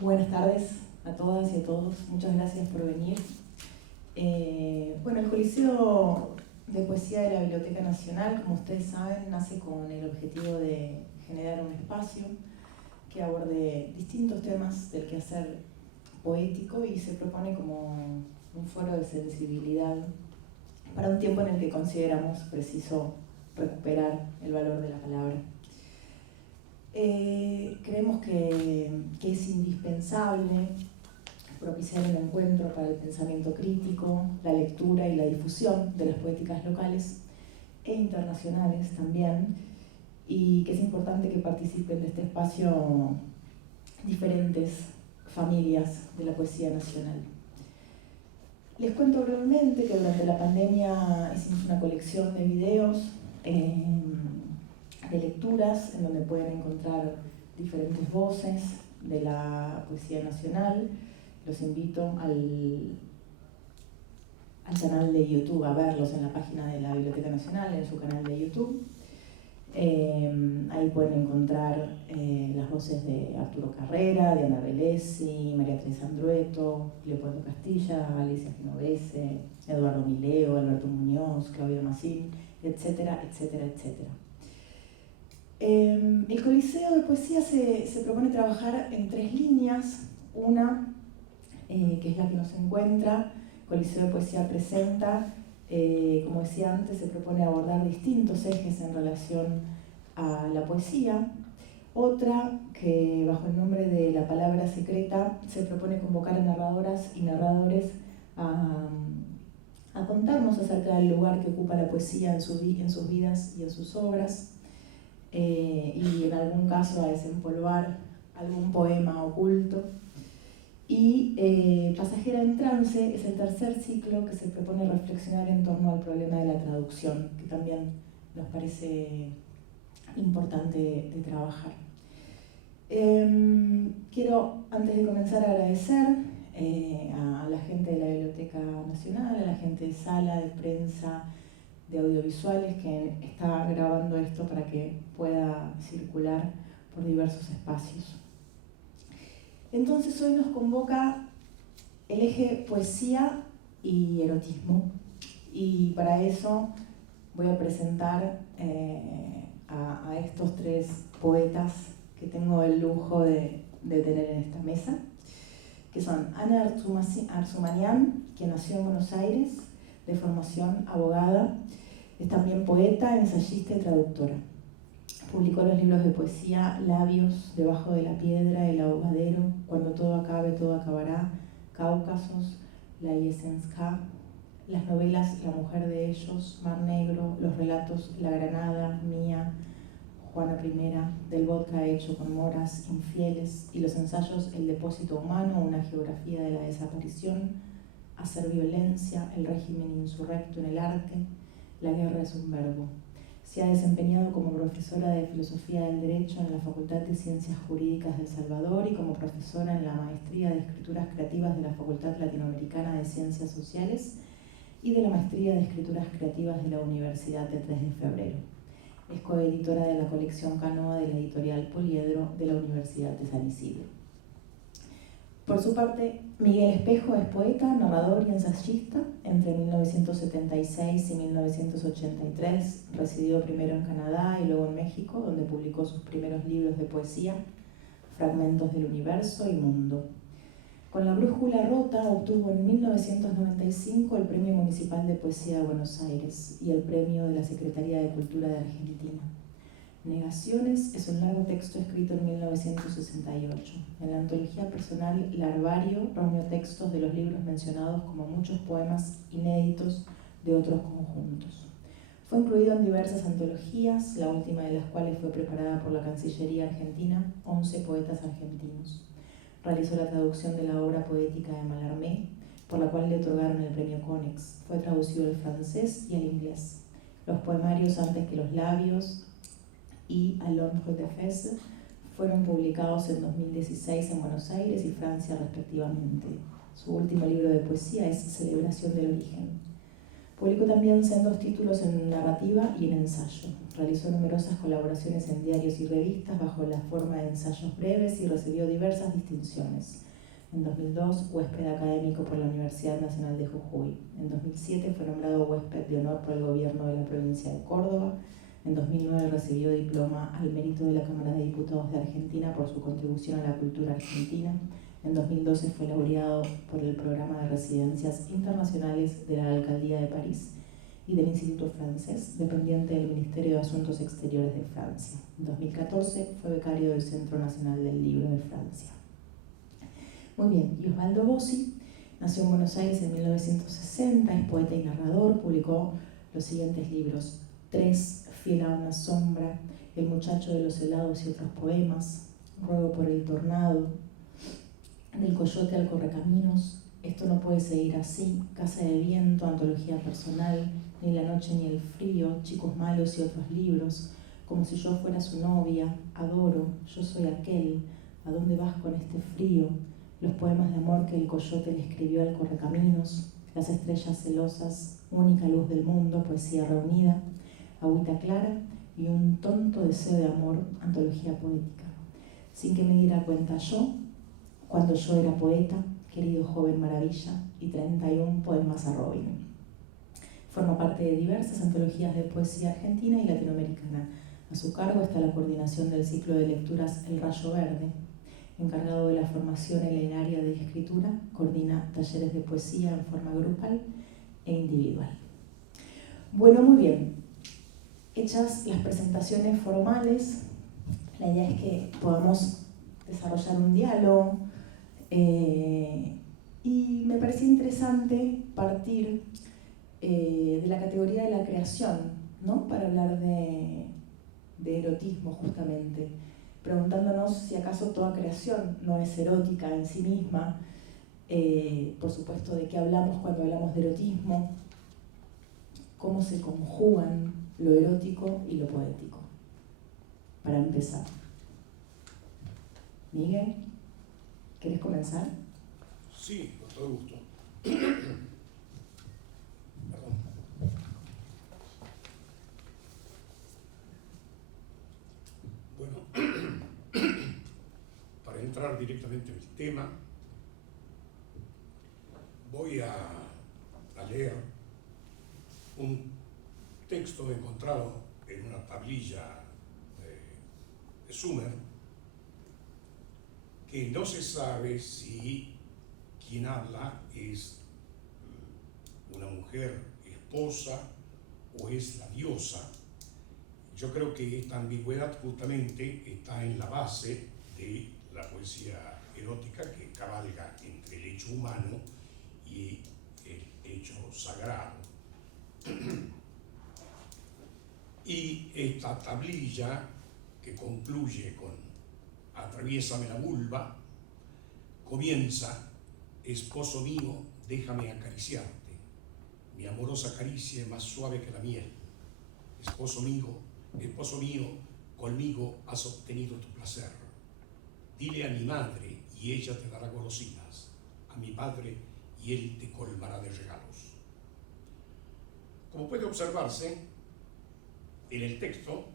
Buenas tardes a todas y a todos. Muchas gracias por venir. El Coliseo de Poesía de la Biblioteca Nacional, como ustedes saben, nace con el objetivo de generar un espacio que aborde distintos temas del quehacer poético y se propone como un foro de sensibilidad para un tiempo en el que consideramos preciso recuperar el valor de la palabra. Creemos que es indispensable propiciar un encuentro para el pensamiento crítico, la lectura y la difusión de las poéticas locales e internacionales también, y que es importante que participen de este espacio diferentes familias de la poesía nacional. Les cuento brevemente que durante la pandemia hicimos una colección de videos de lecturas en donde pueden encontrar diferentes voces de la poesía nacional. Los invito al canal de YouTube, a verlos en la página de la Biblioteca Nacional, en su canal de YouTube. Ahí pueden encontrar las voces de Arturo Carrera, de Ana Velesi, María Teresa Andrueto, Leopoldo Castilla, Alicia Genovese, Eduardo Mileo, Alberto Muñoz, Claudio Massín, etcétera, etcétera, etcétera. El Coliseo de Poesía se propone trabajar en tres líneas. Una, que es la que nos encuentra, Coliseo de Poesía presenta, como decía antes, se propone abordar distintos ejes en relación a la poesía. Otra, que bajo el nombre de La Palabra Secreta, se propone convocar a narradoras y narradores a contarnos acerca del lugar que ocupa la poesía en sus vidas y en sus obras, y en algún caso a desempolvar algún poema oculto. Y Pasajera en Trance es el tercer ciclo que se propone reflexionar en torno al problema de la traducción, que también nos parece importante de trabajar. Quiero, antes de comenzar, agradecer a la gente de la Biblioteca Nacional, a la gente de sala, de prensa, de audiovisuales, que está grabando esto para que pueda circular por diversos espacios. Entonces hoy nos convoca el eje poesía y erotismo, y para eso voy a presentar a estos tres poetas que tengo el lujo de tener en esta mesa, que son Ana Arzumanian, que nació en Buenos Aires, de formación abogada, es también poeta, ensayista y traductora. Publicó los libros de poesía Labios, Debajo de la Piedra, El Ahogadero, Cuando todo acabe, todo acabará, Cáucasos, La Yesenska, las novelas La mujer de ellos, Mar Negro, los relatos La Granada, Mía, Juana I, Del vodka hecho con moras, Infieles, y los ensayos El depósito humano, una geografía de la desaparición, Hacer violencia, el régimen insurrecto en el arte, La guerra es un verbo. Se ha desempeñado como profesora de Filosofía del Derecho en la Facultad de Ciencias Jurídicas de El Salvador y como profesora en la Maestría de Escrituras Creativas de la Facultad Latinoamericana de Ciencias Sociales y de la Maestría de Escrituras Creativas de la Universidad de 3 de Febrero. Es coeditora de la colección Canoa de la editorial Poliedro de la Universidad de San Isidro. Por su parte, Miguel Espejo es poeta, narrador y ensayista. Entre 1976 y 1983 residió primero en Canadá y luego en México, donde publicó sus primeros libros de poesía, Fragmentos del Universo y Mundo. Con La Brújula Rota obtuvo en 1995 el Premio Municipal de Poesía de Buenos Aires y el Premio de la Secretaría de Cultura de Argentina. Negaciones es un largo texto escrito en 1968. En la antología personal Larvario reunió textos de los libros mencionados, como muchos poemas inéditos de otros conjuntos. Fue incluido en diversas antologías, la última de las cuales fue preparada por la Cancillería Argentina, 11 poetas argentinos. Realizó la traducción de la obra poética de Mallarmé, por la cual le otorgaron el premio Konex. Fue traducido al francés y al inglés. Los poemarios Antes que los labios y A l'ombre de Fesse fueron publicados en 2016 en Buenos Aires y Francia respectivamente. Su último libro de poesía es Celebración del Origen. Publicó también sendos títulos en narrativa y en ensayo. Realizó numerosas colaboraciones en diarios y revistas bajo la forma de ensayos breves y recibió diversas distinciones. En 2002, huésped académico por la Universidad Nacional de Jujuy. En 2007 fue nombrado huésped de honor por el gobierno de la provincia de Córdoba. En 2009 recibió diploma al mérito de la Cámara de Diputados de Argentina por su contribución a la cultura argentina. En 2012 fue laureado por el programa de residencias internacionales de la Alcaldía de París y del Instituto Francés, dependiente del Ministerio de Asuntos Exteriores de Francia. En 2014 fue becario del Centro Nacional del Libro de Francia. Muy bien, y Osvaldo Bossi nació en Buenos Aires en 1960, es poeta y narrador, publicó los siguientes libros: 3, Fiel a una sombra, El muchacho de los helados y otros poemas, Ruego por el tornado, Del coyote al correcaminos, Esto no puede seguir así, Casa de viento, Antología personal, Ni la noche ni el frío, Chicos malos y otros libros, Como si yo fuera su novia, Adoro, Yo soy aquel, ¿A dónde vas con este frío? Los poemas de amor que el coyote le escribió al correcaminos, Las estrellas celosas, Única luz del mundo, Poesía reunida, Agüita clara y Un tonto deseo de amor, Antología poética. Sin que me diera cuenta yo, Cuando yo era poeta, Querido joven maravilla y 31 poemas a Robin. Forma parte de diversas antologías de poesía argentina y latinoamericana. A su cargo está la coordinación del ciclo de lecturas El Rayo Verde. Encargado de la formación en el área de escritura, coordina talleres de poesía en forma grupal e individual. Bueno, muy bien. Hechas las presentaciones formales, la idea es que podamos desarrollar un diálogo y me parecía interesante partir de la categoría de la creación, ¿no? Para hablar de erotismo justamente, preguntándonos si acaso toda creación no es erótica en sí misma, por supuesto de qué hablamos cuando hablamos de erotismo, cómo se conjugan lo erótico y lo poético. Para empezar, Miguel, ¿querés comenzar? Sí, con todo gusto. Perdón. Bueno, para entrar directamente en el tema, voy a leer un texto encontrado en una tablilla de Sumer, que no se sabe si quien habla es una mujer esposa o es la diosa. Yo creo que esta ambigüedad justamente está en la base de la poesía erótica que cabalga entre el hecho humano y el hecho sagrado. Y esta tablilla que concluye con atraviésame la vulva, comienza: esposo mío, déjame acariciarte, mi amorosa caricia es más suave que la miel. Esposo mío, conmigo has obtenido tu placer. Dile a mi madre y ella te dará golosinas, a mi padre y él te colmará de regalos. Como puede observarse, en el texto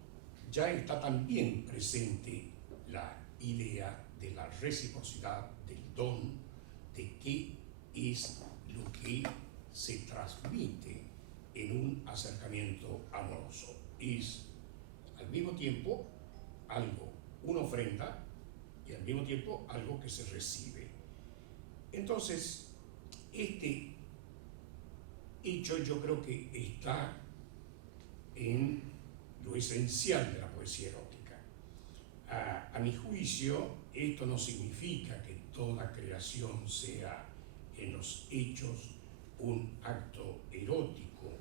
ya está también presente la idea de la reciprocidad, del don, de qué es lo que se transmite en un acercamiento amoroso. Es al mismo tiempo algo, una ofrenda, y al mismo tiempo algo que se recibe. Entonces, este hecho yo creo que está en lo esencial de la poesía erótica. A mi juicio, esto no significa que toda creación sea en los hechos un acto erótico,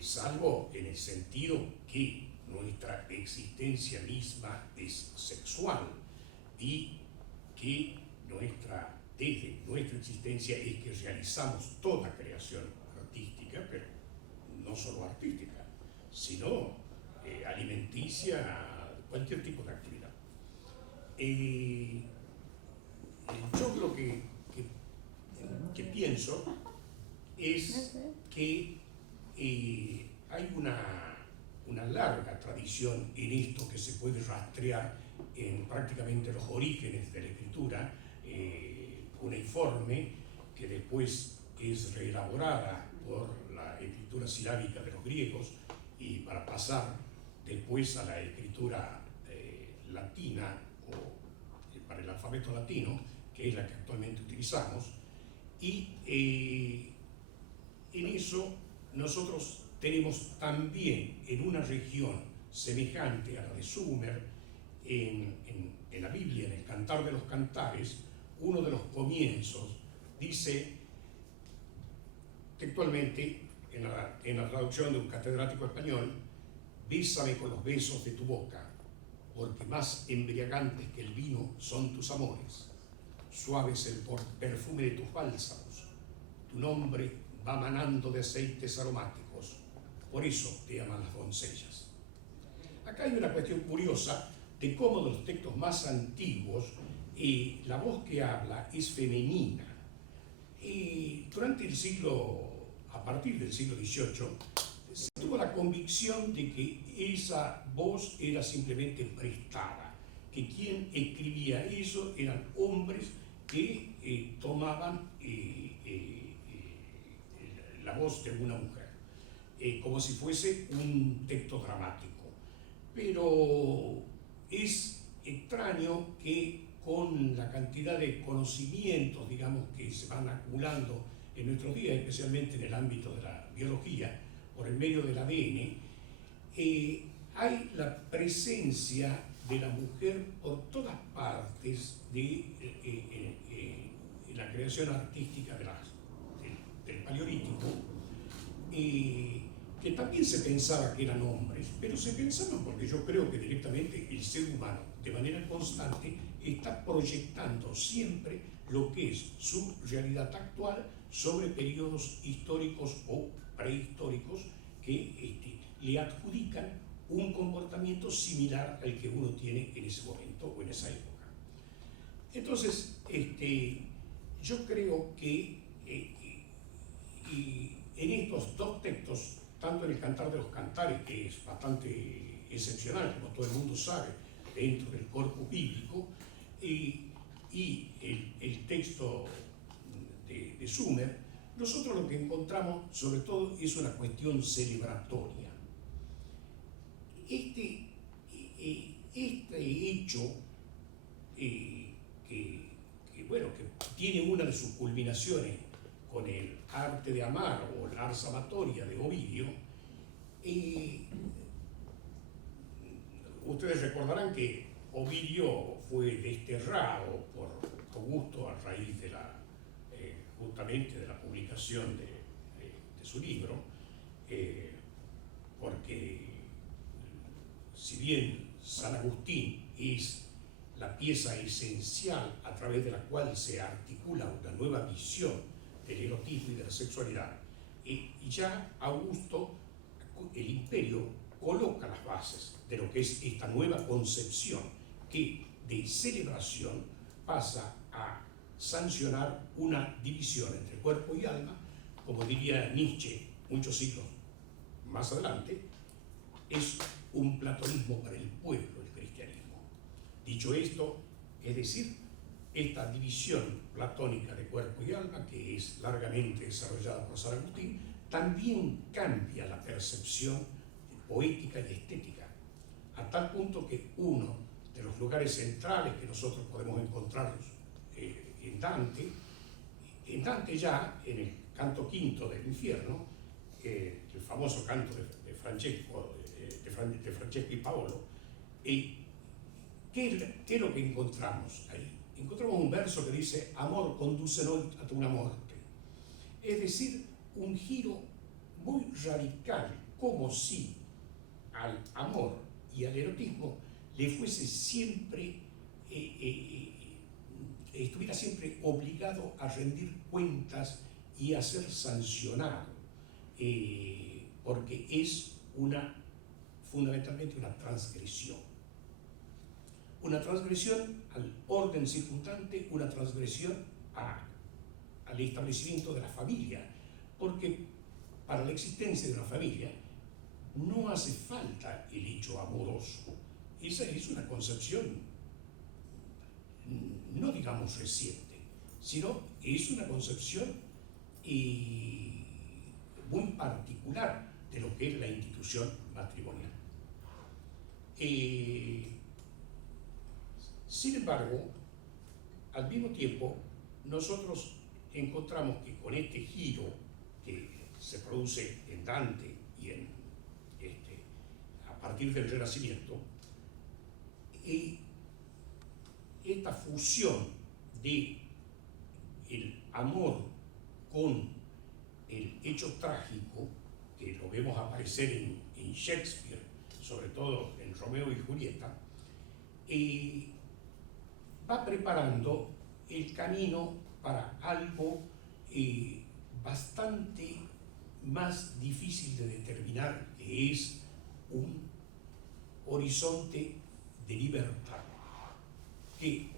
salvo en el sentido que nuestra existencia misma es sexual y que desde nuestra existencia es que realizamos toda creación artística, pero no solo artística, sino alimenticia, cualquier tipo de actividad. Yo lo que pienso es que hay una larga tradición en esto que se puede rastrear en prácticamente los orígenes de la escritura cuneiforme, que después es reelaborada por la escritura silábica de los griegos y para pasar después a la escritura latina o para el alfabeto latino, que es la que actualmente utilizamos, y en eso nosotros tenemos también en una región semejante a la de Sumer, en la Biblia, en el Cantar de los Cantares, uno de los comienzos dice textualmente, en la traducción de un catedrático español: bésame con los besos de tu boca, porque más embriagantes que el vino son tus amores, suaves el perfume de tus bálsamos, tu nombre va manando de aceites aromáticos, por eso te aman las doncellas. Acá hay una cuestión curiosa de cómo de los textos más antiguos la voz que habla es femenina. Durante el siglo, a partir del siglo XVIII, se tuvo la convicción de que esa voz era simplemente prestada, que quien escribía eso eran hombres que tomaban la voz de una mujer, como si fuese un texto dramático. Pero es extraño que con la cantidad de conocimientos, digamos, que se van acumulando en nuestros días, especialmente en el ámbito de la biología, por el medio del ADN, hay la presencia de la mujer por todas partes de la creación artística del Paleolítico, que también se pensaba que eran hombres, pero se pensaban porque yo creo que directamente el ser humano, de manera constante, está proyectando siempre lo que es su realidad actual sobre periodos históricos o prehistóricos que le adjudican un comportamiento similar al que uno tiene en ese momento o en esa época. Entonces, yo creo que en estos dos textos, tanto en el Cantar de los Cantares, que es bastante excepcional, como todo el mundo sabe, dentro del corpus bíblico, y el texto de Sumer, nosotros lo que encontramos sobre todo es una cuestión celebratoria. Este hecho que tiene una de sus culminaciones con el arte de amar o la ars amatoria de Ovidio, ustedes recordarán que Ovidio fue desterrado por Augusto a raíz de justamente de la publicación de su libro, porque si bien San Agustín es la pieza esencial a través de la cual se articula una nueva visión del erotismo y de la sexualidad, y ya Augusto, el imperio, coloca las bases de lo que es esta nueva concepción que de celebración pasa a sancionar una división entre cuerpo y alma, como diría Nietzsche muchos siglos más adelante, es un platonismo para el pueblo el cristianismo. Dicho esto, es decir, esta división platónica de cuerpo y alma, que es largamente desarrollada por San Agustín, también cambia la percepción poética y estética, a tal punto que uno de los lugares centrales que nosotros podemos encontrar en Dante ya en el canto quinto del infierno, el famoso canto de Francesco y Paolo, ¿qué es lo que encontramos ahí? Encontramos un verso que dice: amor conducenos a una muerte. Es decir, un giro muy radical, como si al amor y al erotismo le fuese siempre, estuviera siempre obligado a rendir cuentas y a ser sancionado, porque es fundamentalmente una transgresión al orden circundante, una transgresión al establecimiento de la familia, porque para la existencia de una familia no hace falta el hecho amoroso. Esa es una concepción, no digamos reciente, sino es una concepción muy particular de lo que es la institución matrimonial. Sin embargo, al mismo tiempo, nosotros encontramos que con este giro que se produce en Dante y a partir del Renacimiento, esta fusión de el amor con el hecho trágico, que lo vemos aparecer en Shakespeare, sobre todo en Romeo y Julieta, va preparando el camino para algo bastante más difícil de determinar, que es un horizonte de libertad, que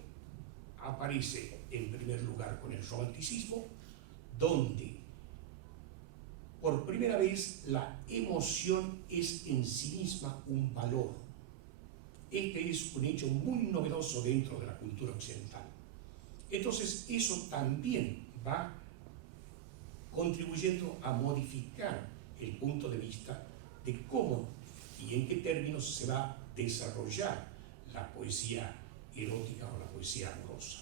aparece en primer lugar con el romanticismo, donde por primera vez la emoción es en sí misma un valor. Este es un hecho muy novedoso dentro de la cultura occidental. Entonces eso también va contribuyendo a modificar el punto de vista de cómo y en qué términos se va a desarrollar la poesía erótica o la poesía amorosa.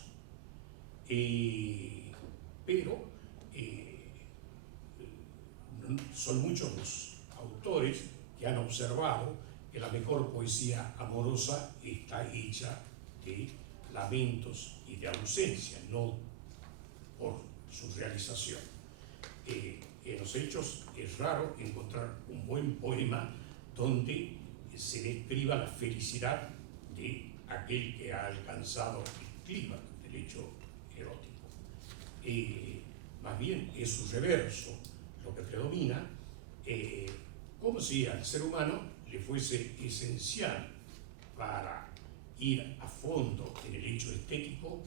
Pero son muchos los autores que han observado que la mejor poesía amorosa está hecha de lamentos y de ausencia, no por su realización. En los hechos es raro encontrar un buen poema donde se describa la felicidad de aquel que ha alcanzado el clímax del hecho erótico. Más bien es su reverso lo que predomina, como si al ser humano le fuese esencial para ir a fondo en el hecho estético,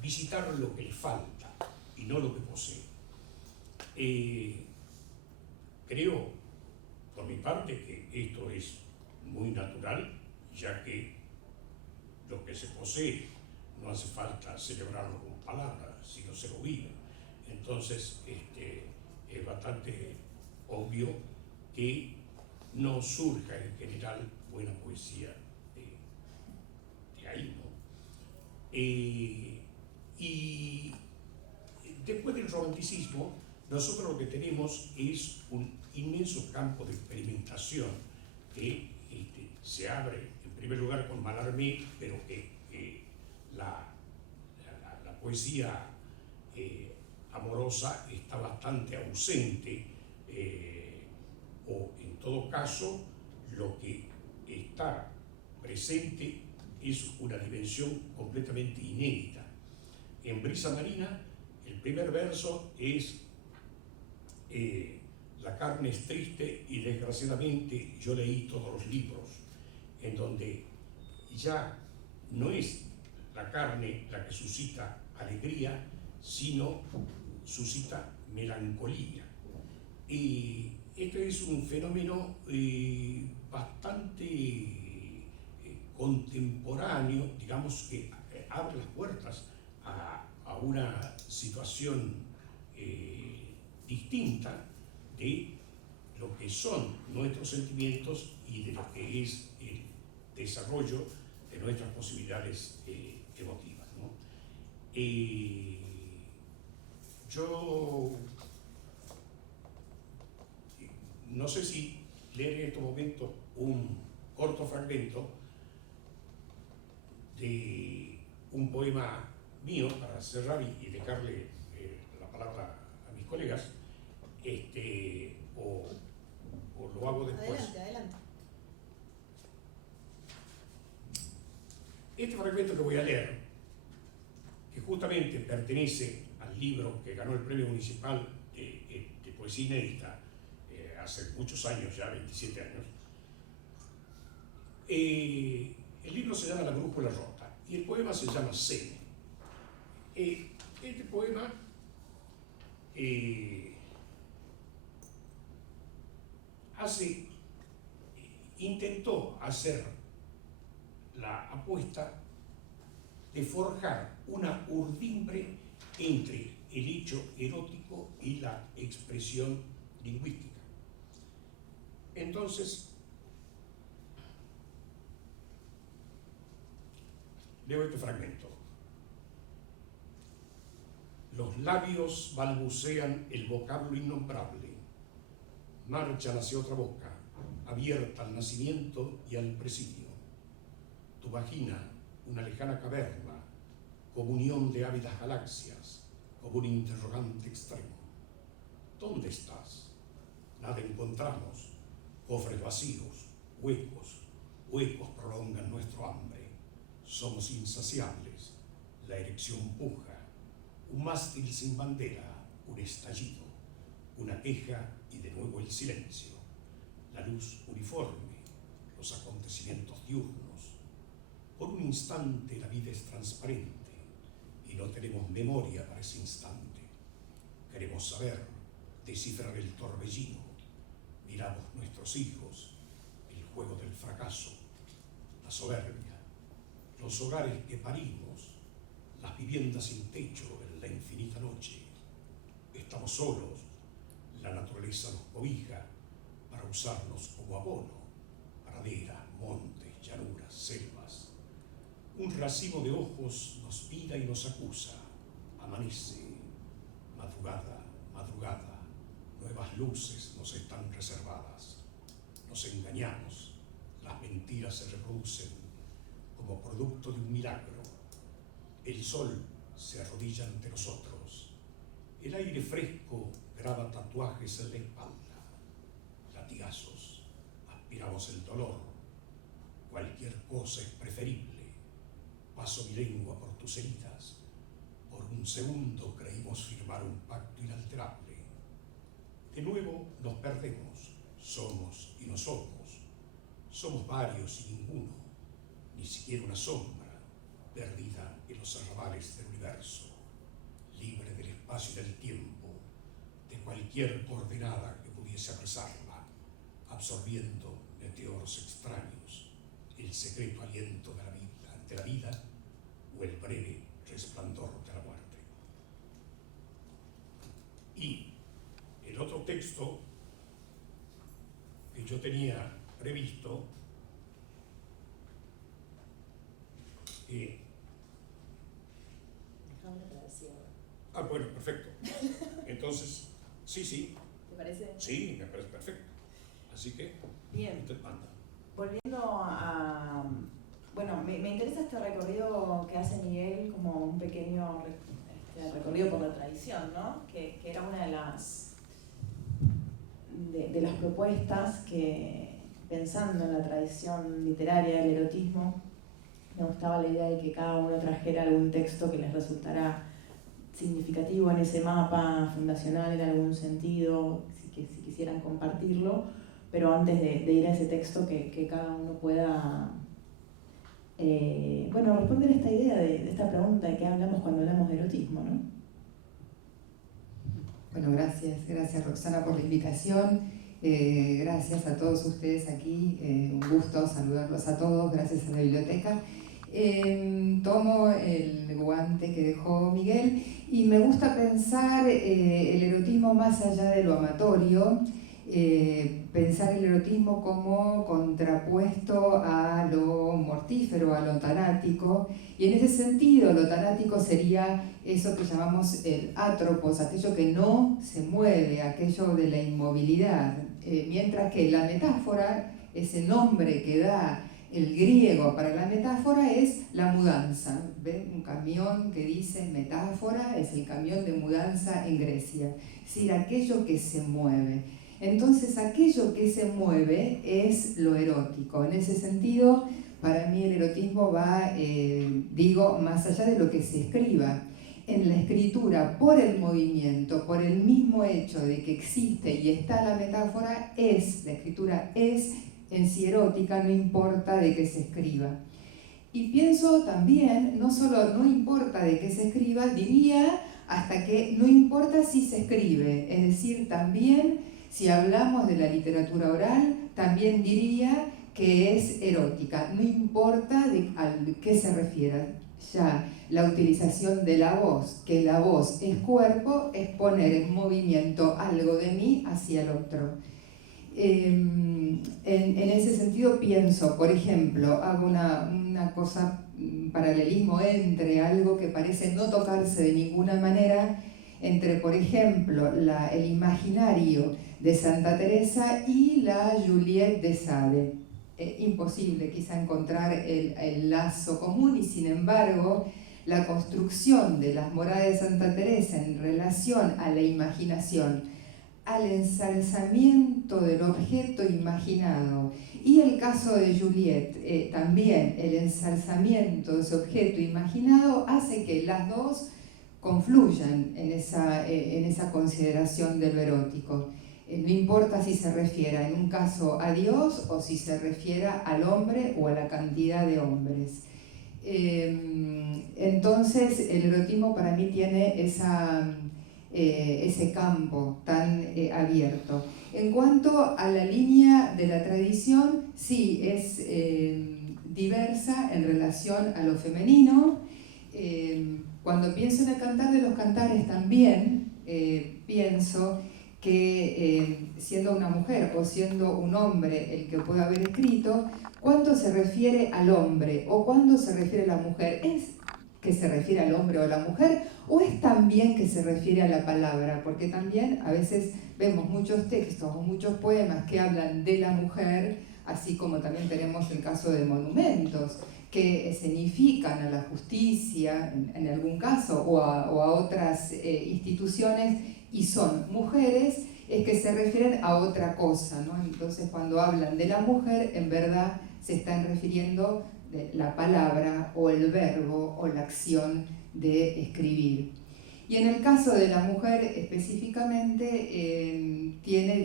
visitar lo que le falta y no lo que posee. Creo, por mi parte, que esto es muy natural, ya que lo que se posee no hace falta celebrarlo con palabras, sino se lo vive. Entonces, es bastante obvio que no surja en general buena poesía de ahí, ¿no? Y después del romanticismo, nosotros lo que tenemos es un inmenso campo de experimentación que se abre en primer lugar con Mallarmé, pero que la poesía amorosa está bastante ausente, o en todo caso lo que está presente es una dimensión completamente inédita. En Brisa Marina, el primer verso es la carne es triste y desgraciadamente yo leí todos los libros, en donde ya no es la carne la que suscita alegría, sino suscita melancolía. Y este es un fenómeno bastante contemporáneo, digamos, que abre las puertas a una situación distinta de lo que son nuestros sentimientos y de lo que es el desarrollo de nuestras posibilidades emotivas, ¿no? Yo no sé si leer en estos momentos un corto fragmento de un poema mío para cerrar y dejarle la palabra a mis colegas, o lo hago después. Adelante. Este fragmento que voy a leer, que justamente pertenece al libro que ganó el Premio Municipal de Poesía Inédita hace muchos años, ya 27 años, el libro se llama La Brújula Rota y el poema se llama Seme. Este poema intentó hacer la apuesta de forjar una urdimbre entre el hecho erótico y la expresión lingüística. Entonces, leo este fragmento. Los labios balbucean el vocablo innombrable, marchan hacia otra boca, abierta al nacimiento y al presidio. Tu vagina, una lejana caverna, comunión de ávidas galaxias, como un interrogante extremo. ¿Dónde estás? Nada encontramos. Cofres vacíos, huecos prolongan nuestro hambre. Somos insaciables. La erección puja. Un mástil sin bandera, un estallido, una queja y de nuevo el silencio. La luz uniforme, los acontecimientos diurnos. Por un instante la vida es transparente y no tenemos memoria para ese instante. Queremos saber, descifrar el torbellino. Miramos nuestros hijos, el juego del fracaso, la soberbia, los hogares que parimos, las viviendas sin techo en la infinita noche. Estamos solos, la naturaleza nos cobija para usarnos como abono, praderas, montes, llanuras, selvas. Un racimo de ojos nos mira y nos acusa. Amanece, madrugada, madrugada, nuevas luces nos están reservadas. Nos engañamos, las mentiras se reproducen como producto de un milagro. El sol se arrodilla ante nosotros. El aire fresco graba tatuajes en la espalda. Latigazos, aspiramos el dolor. Cualquier cosa es preferible. Paso mi lengua por tus heridas. Por un segundo creímos firmar un pacto inalterable. De nuevo nos perdemos. Somos y no somos. Somos varios y ninguno. Ni siquiera una sombra perdida en los arrabales del universo. Libre del espacio y del tiempo. De cualquier coordenada que pudiese apresarla. Absorbiendo meteoros extraños. El secreto aliento de la vida o el breve resplandor de la muerte. Y el otro texto que yo tenía previsto bueno, perfecto. Entonces, sí. ¿Te parece? Sí, me parece perfecto. Así que, bien. Usted manda. Volviendo a... Bueno, me interesa este recorrido que hace Miguel como un pequeño recorrido por la tradición, ¿no? Que era una de las propuestas que, pensando en la tradición literaria del erotismo, me gustaba la idea de que cada uno trajera algún texto que les resultara significativo en ese mapa fundacional en algún sentido, si quisieran compartirlo, pero antes de ir a ese texto que cada uno pueda responder esta idea de esta pregunta de qué hablamos cuando hablamos de erotismo, ¿no? Bueno, gracias Roxana por la invitación, gracias a todos ustedes aquí, un gusto saludarlos a todos, gracias a la biblioteca. Tomo el guante que dejó Miguel y me gusta pensar el erotismo más allá de lo amatorio, pensar el erotismo como contrapuesto a lo mortífero, a lo tanático, y en ese sentido lo tanático sería eso que llamamos el atropos, aquello que no se mueve, aquello de la inmovilidad, mientras que la metáfora, ese nombre que da el griego para la metáfora es la mudanza. ¿Ven? Un camión que dice metáfora es el camión de mudanza en Grecia, es decir, aquello que se mueve. Entonces, aquello que se mueve es lo erótico. En ese sentido, para mí el erotismo va, más allá de lo que se escriba. En la escritura, por el movimiento, por el mismo hecho de que existe y está la metáfora, la escritura es en sí erótica, no importa de qué se escriba. Y pienso también, no solo no importa de qué se escriba, diría hasta que no importa si se escribe, es decir, también Si hablamos de la literatura oral, también diría que es erótica, no importa a qué se refiera. Ya la utilización de la voz, que la voz es cuerpo, es poner en movimiento algo de mí hacia el otro. En ese sentido pienso, por ejemplo, hago una cosa, un paralelismo entre algo que parece no tocarse de ninguna manera, entre, por ejemplo, el imaginario de Santa Teresa y la Juliette de Sade. Imposible quizá encontrar el lazo común, y sin embargo la construcción de las moradas de Santa Teresa en relación a la imaginación, al ensalzamiento del objeto imaginado, y el caso de Juliette, también el ensalzamiento de ese objeto imaginado, hace que las dos confluyan en esa consideración de lo erótico. No importa si se refiera en un caso a Dios o si se refiera al hombre o a la cantidad de hombres. Entonces el erotismo para mí tiene ese campo tan abierto. En cuanto a la línea de la tradición, sí, es diversa en relación a lo femenino. Cuando pienso en el Cantar de los Cantares también pienso que siendo una mujer o siendo un hombre el que pueda haber escrito, ¿cuándo se refiere al hombre o cuándo se refiere a la mujer? ¿Es que se refiere al hombre o a la mujer o es también que se refiere a la palabra? Porque también a veces vemos muchos textos o muchos poemas que hablan de la mujer, así como también tenemos el caso de monumentos que escenifican a la justicia en algún caso o a otras instituciones, y son mujeres, es que se refieren a otra cosa, ¿no? Entonces cuando hablan de la mujer, en verdad se están refiriendo de la palabra o el verbo o la acción de escribir. Y en el caso de la mujer específicamente tiene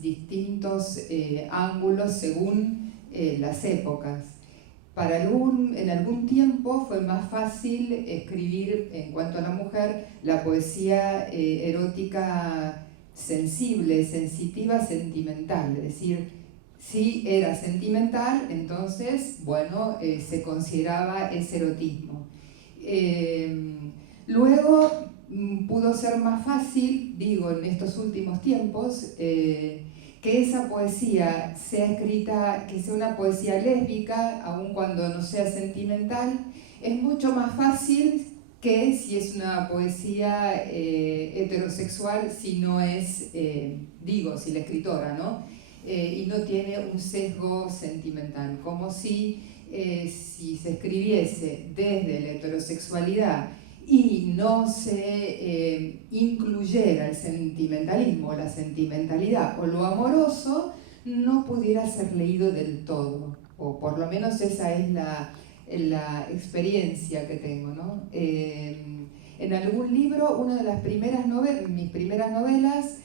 distintos ángulos según las épocas. En algún tiempo fue más fácil escribir, en cuanto a la mujer, la poesía erótica sensible, sensitiva, sentimental. Es decir, si era sentimental, entonces, bueno, se consideraba ese erotismo. Luego pudo ser más fácil, digo, en estos últimos tiempos, que esa poesía sea escrita, que sea una poesía lésbica, aun cuando no sea sentimental, es mucho más fácil que si es una poesía heterosexual, si no es, si la escritora, ¿no? Y no tiene un sesgo sentimental, como si se escribiese desde la heterosexualidad y no se incluyera el sentimentalismo, la sentimentalidad o lo amoroso, no pudiera ser leído del todo, o por lo menos esa es la experiencia que tengo, ¿no? En algún libro, una de las mis primeras novelas,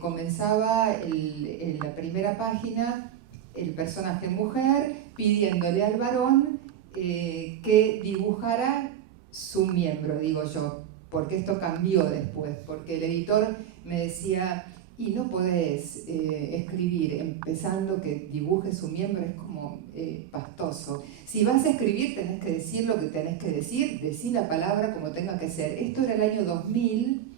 comenzaba en la primera página el personaje mujer pidiéndole al varón que dibujara su miembro, digo yo, porque esto cambió después, porque el editor me decía, y no podés escribir empezando que dibuje su miembro, es como pastoso. Si vas a escribir tenés que decir lo que tenés que decir, decir la palabra como tenga que ser. Esto era el año 2000,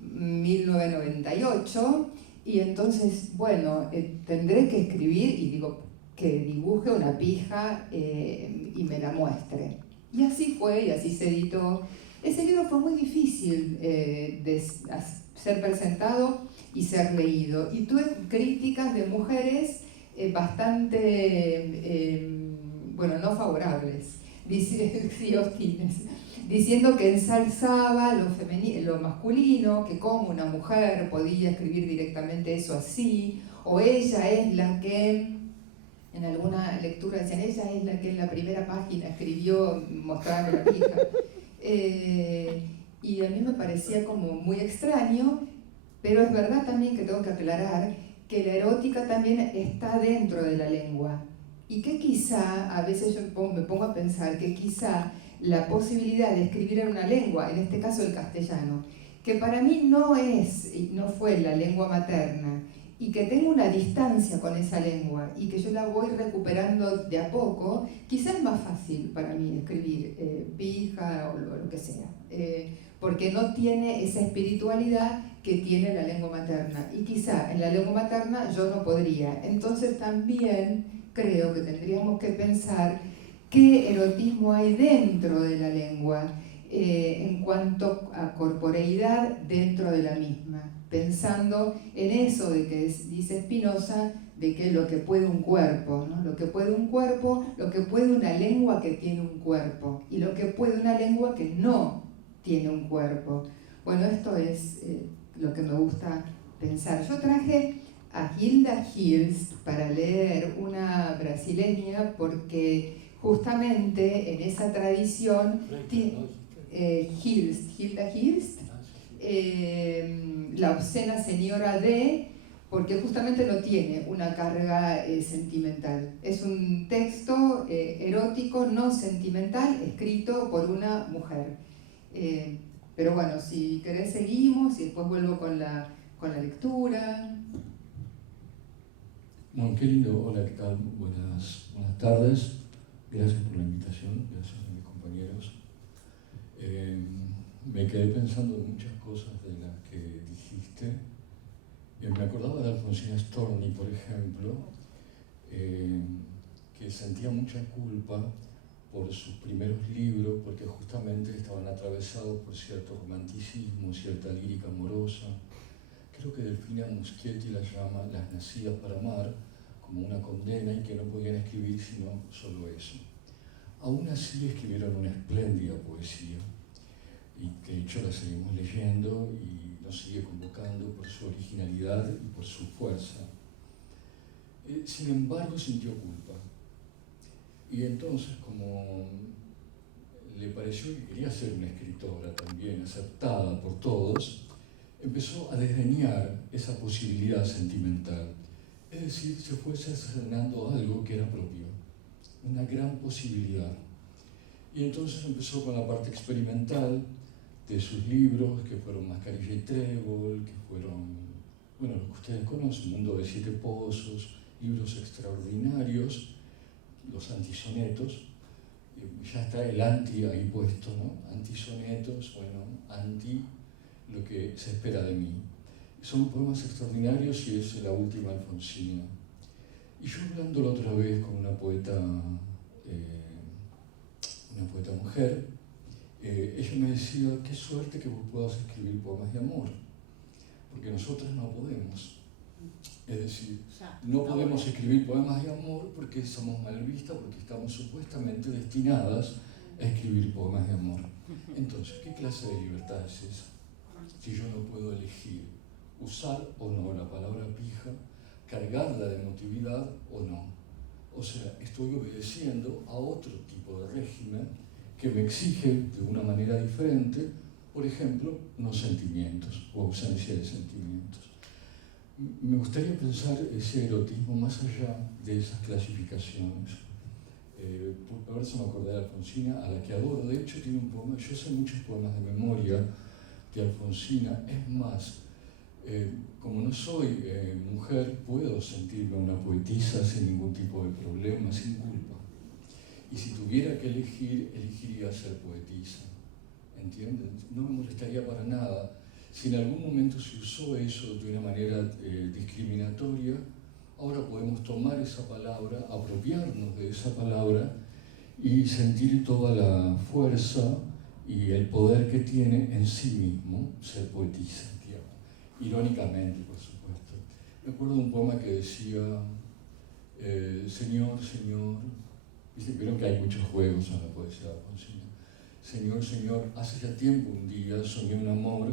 1998, y entonces, bueno, tendré que escribir, y digo, que dibuje una pija y me la muestre. Y así fue, y así se editó. Ese libro fue muy difícil de ser presentado y ser leído. Y tuve críticas de mujeres bastante, no favorables, sí, hostiles, diciendo que ensalzaba lo masculino, que como una mujer podía escribir directamente eso así, o ella es la que... En alguna lectura decían, ella es la que en la primera página escribió mostrando la pija. Y a mí me parecía como muy extraño, pero es verdad también que tengo que aclarar que la erótica también está dentro de la lengua. Y que quizá, a veces yo me pongo a pensar que quizá la posibilidad de escribir en una lengua, en este caso el castellano, que para mí no es y no fue la lengua materna, y que tengo una distancia con esa lengua y que yo la voy recuperando de a poco, quizás es más fácil para mí escribir pija o lo que sea, porque no tiene esa espiritualidad que tiene la lengua materna, y quizá en la lengua materna yo no podría. Entonces también creo que tendríamos que pensar qué erotismo hay dentro de la lengua en cuanto a corporeidad dentro de la misma, pensando en eso de que dice Spinoza, de que lo que puede un cuerpo, ¿no? Lo que puede un cuerpo, lo que puede una lengua que tiene un cuerpo, y lo que puede una lengua que no tiene un cuerpo. Bueno, esto es lo que me gusta pensar. Yo traje a Hilda Hilst para leer, una brasileña, porque justamente en esa tradición Hilda Hilst, la obscena señora de, porque justamente no tiene una carga sentimental. Es un texto erótico no sentimental escrito por una mujer. Pero bueno, si querés seguimos y después vuelvo con la lectura. Bueno, qué lindo. Hola, ¿qué tal? Buenas tardes. Gracias por la invitación, gracias a mis compañeros. Me quedé pensando en muchas cosas de las que dijiste. Me acordaba de Alfonsina Storni, por ejemplo, que sentía mucha culpa por sus primeros libros, porque justamente estaban atravesados por cierto romanticismo, cierta lírica amorosa. Creo que Delfina Muschietti las llama Las nacidas para amar, como una condena, y que no podían escribir sino solo eso. Aún así escribieron una espléndida poesía, y que de hecho la seguimos leyendo y nos sigue convocando por su originalidad y por su fuerza. Sin embargo, sintió culpa. Y entonces, como le pareció que quería ser una escritora también, aceptada por todos, empezó a desdeñar esa posibilidad sentimental. Es decir, se fue cercenando algo que era propio, una gran posibilidad. Y entonces empezó con la parte experimental de sus libros, que fueron Mascarilla y Trébol, que fueron, bueno, los que ustedes conocen, Mundo de Siete Pozos, libros extraordinarios, los antisonetos. Ya está el anti ahí puesto, ¿no? Antisonetos, bueno, anti lo que se espera de mí. Son poemas extraordinarios y es la última Alfonsina. Y yo hablándolo otra vez con una poeta mujer, ella me decía, qué suerte que vos puedas escribir poemas de amor, porque nosotras no podemos. Es decir, no podemos escribir poemas de amor porque somos mal vistas, porque estamos supuestamente destinadas a escribir poemas de amor. Entonces, ¿qué clase de libertad es esa? Si yo no puedo elegir usar o no la palabra pija, cargarla de emotividad o no. O sea, estoy obedeciendo a otro tipo de régimen que me exige de una manera diferente, por ejemplo, no sentimientos o ausencia de sentimientos. Me gustaría pensar ese erotismo más allá de esas clasificaciones. Por ahora se me acordé de Alfonsina, a la que adoro. De hecho, tiene un poema, yo sé muchos poemas de memoria de Alfonsina. Es más, como no soy mujer, puedo sentirme una poetisa sin ningún tipo de problema, sin culpa. Y si tuviera que elegir, elegiría ser poetisa. ¿Entienden? No me molestaría para nada. Si en algún momento se usó eso de una manera discriminatoria, ahora podemos tomar esa palabra, apropiarnos de esa palabra y sentir toda la fuerza y el poder que tiene en sí mismo ser poetisa. Irónicamente, por supuesto. Me acuerdo de un poema que decía, Señor, Señor, vieron que hay muchos juegos en la poesía de Alfonsina. Señor, Señor, hace ya tiempo un día soñé un amor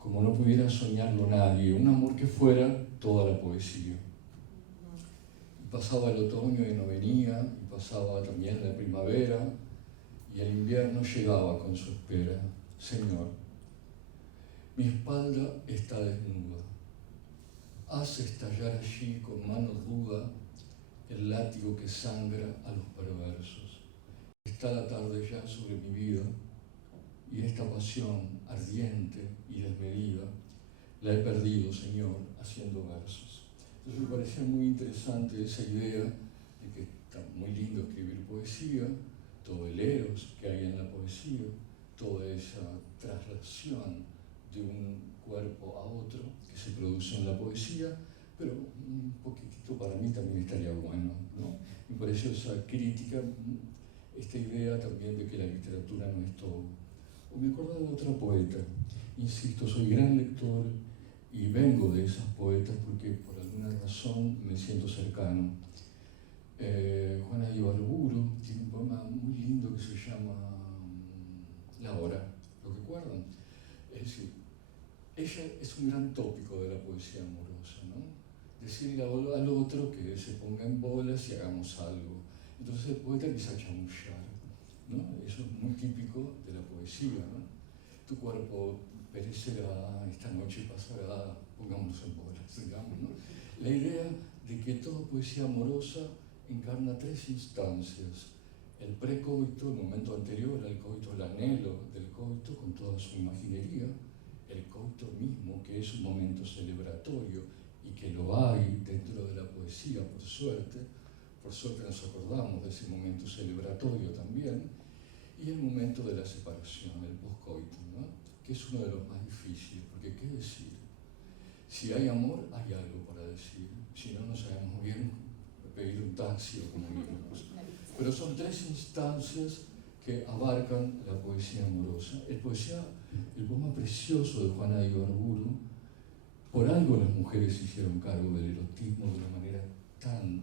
como no pudiera soñarlo nadie, un amor que fuera toda la poesía. Y pasaba el otoño y no venía, y pasaba también la primavera, y el invierno llegaba con su espera. Señor, mi espalda está desnuda, hace estallar allí con mano ruda el látigo que sangra a los perversos. Está la tarde ya sobre mi vida, y esta pasión ardiente y desmedida la he perdido, Señor, haciendo versos. Entonces me parecía muy interesante esa idea de que está muy lindo escribir poesía, todo el eros que hay en la poesía, toda esa traslación de un cuerpo a otro que se produce en la poesía, pero un poquitito para mí también estaría bueno, ¿no? Me pareció esa crítica, esta idea también de que la literatura no es todo. O me acuerdo de otra poeta, insisto, soy gran lector y vengo de esas poetas porque por alguna razón me siento cercano. Juana de Ibarburu tiene un poema muy lindo que se llama La Hora, ¿lo recuerdan? Es decir, ella es un gran tópico de la poesía amorosa, ¿no? Decirle al otro que se ponga en bolas y hagamos algo. Entonces el poeta empieza a chamullar, ¿no? Eso es muy típico de la poesía, ¿no? Tu cuerpo perecerá, esta noche pasará, pongámonos en bolas, digamos, ¿no? La idea de que toda poesía amorosa encarna tres instancias: el precoito, el momento anterior al coito, el anhelo del coito con toda su imaginería, el coito mismo, que es un momento celebratorio y que lo hay dentro de la poesía, por suerte nos acordamos de ese momento celebratorio también, y el momento de la separación, el poscoito, ¿no? Que es uno de los más difíciles, porque ¿qué decir? Si hay amor, hay algo para decir, si no, no sabemos bien pedir un taxi o como vivimos. Pero son tres instancias que abarcan la poesía amorosa. El poema precioso de Juana de Ibarburu, por algo las mujeres se hicieron cargo del erotismo de una manera tan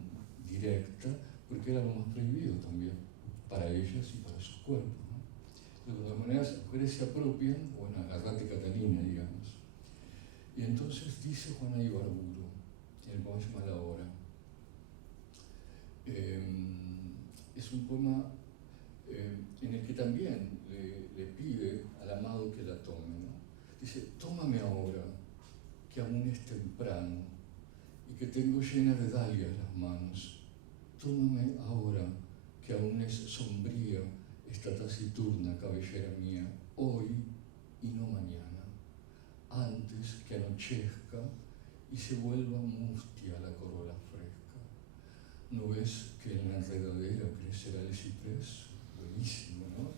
directa, porque era lo más prohibido también para ellas y para sus cuerpos, ¿no? De todas maneras, las mujeres se apropian, bueno, agarrate Catalina, digamos. Y entonces dice Juana de Ibarburu, el poema se llama La Hora. Es un poema en el que también le pide al amado que la tome, ¿no? Dice: tómame ahora, que aún es temprano y que tengo llenas de dalias las manos. Tómame ahora, que aún es sombría esta taciturna cabellera mía, hoy y no mañana, antes que anochezca y se vuelva mustia la corola fresca. ¿No ves que en la enredadera crecerá el ciprés? Buenísimo, ¿no?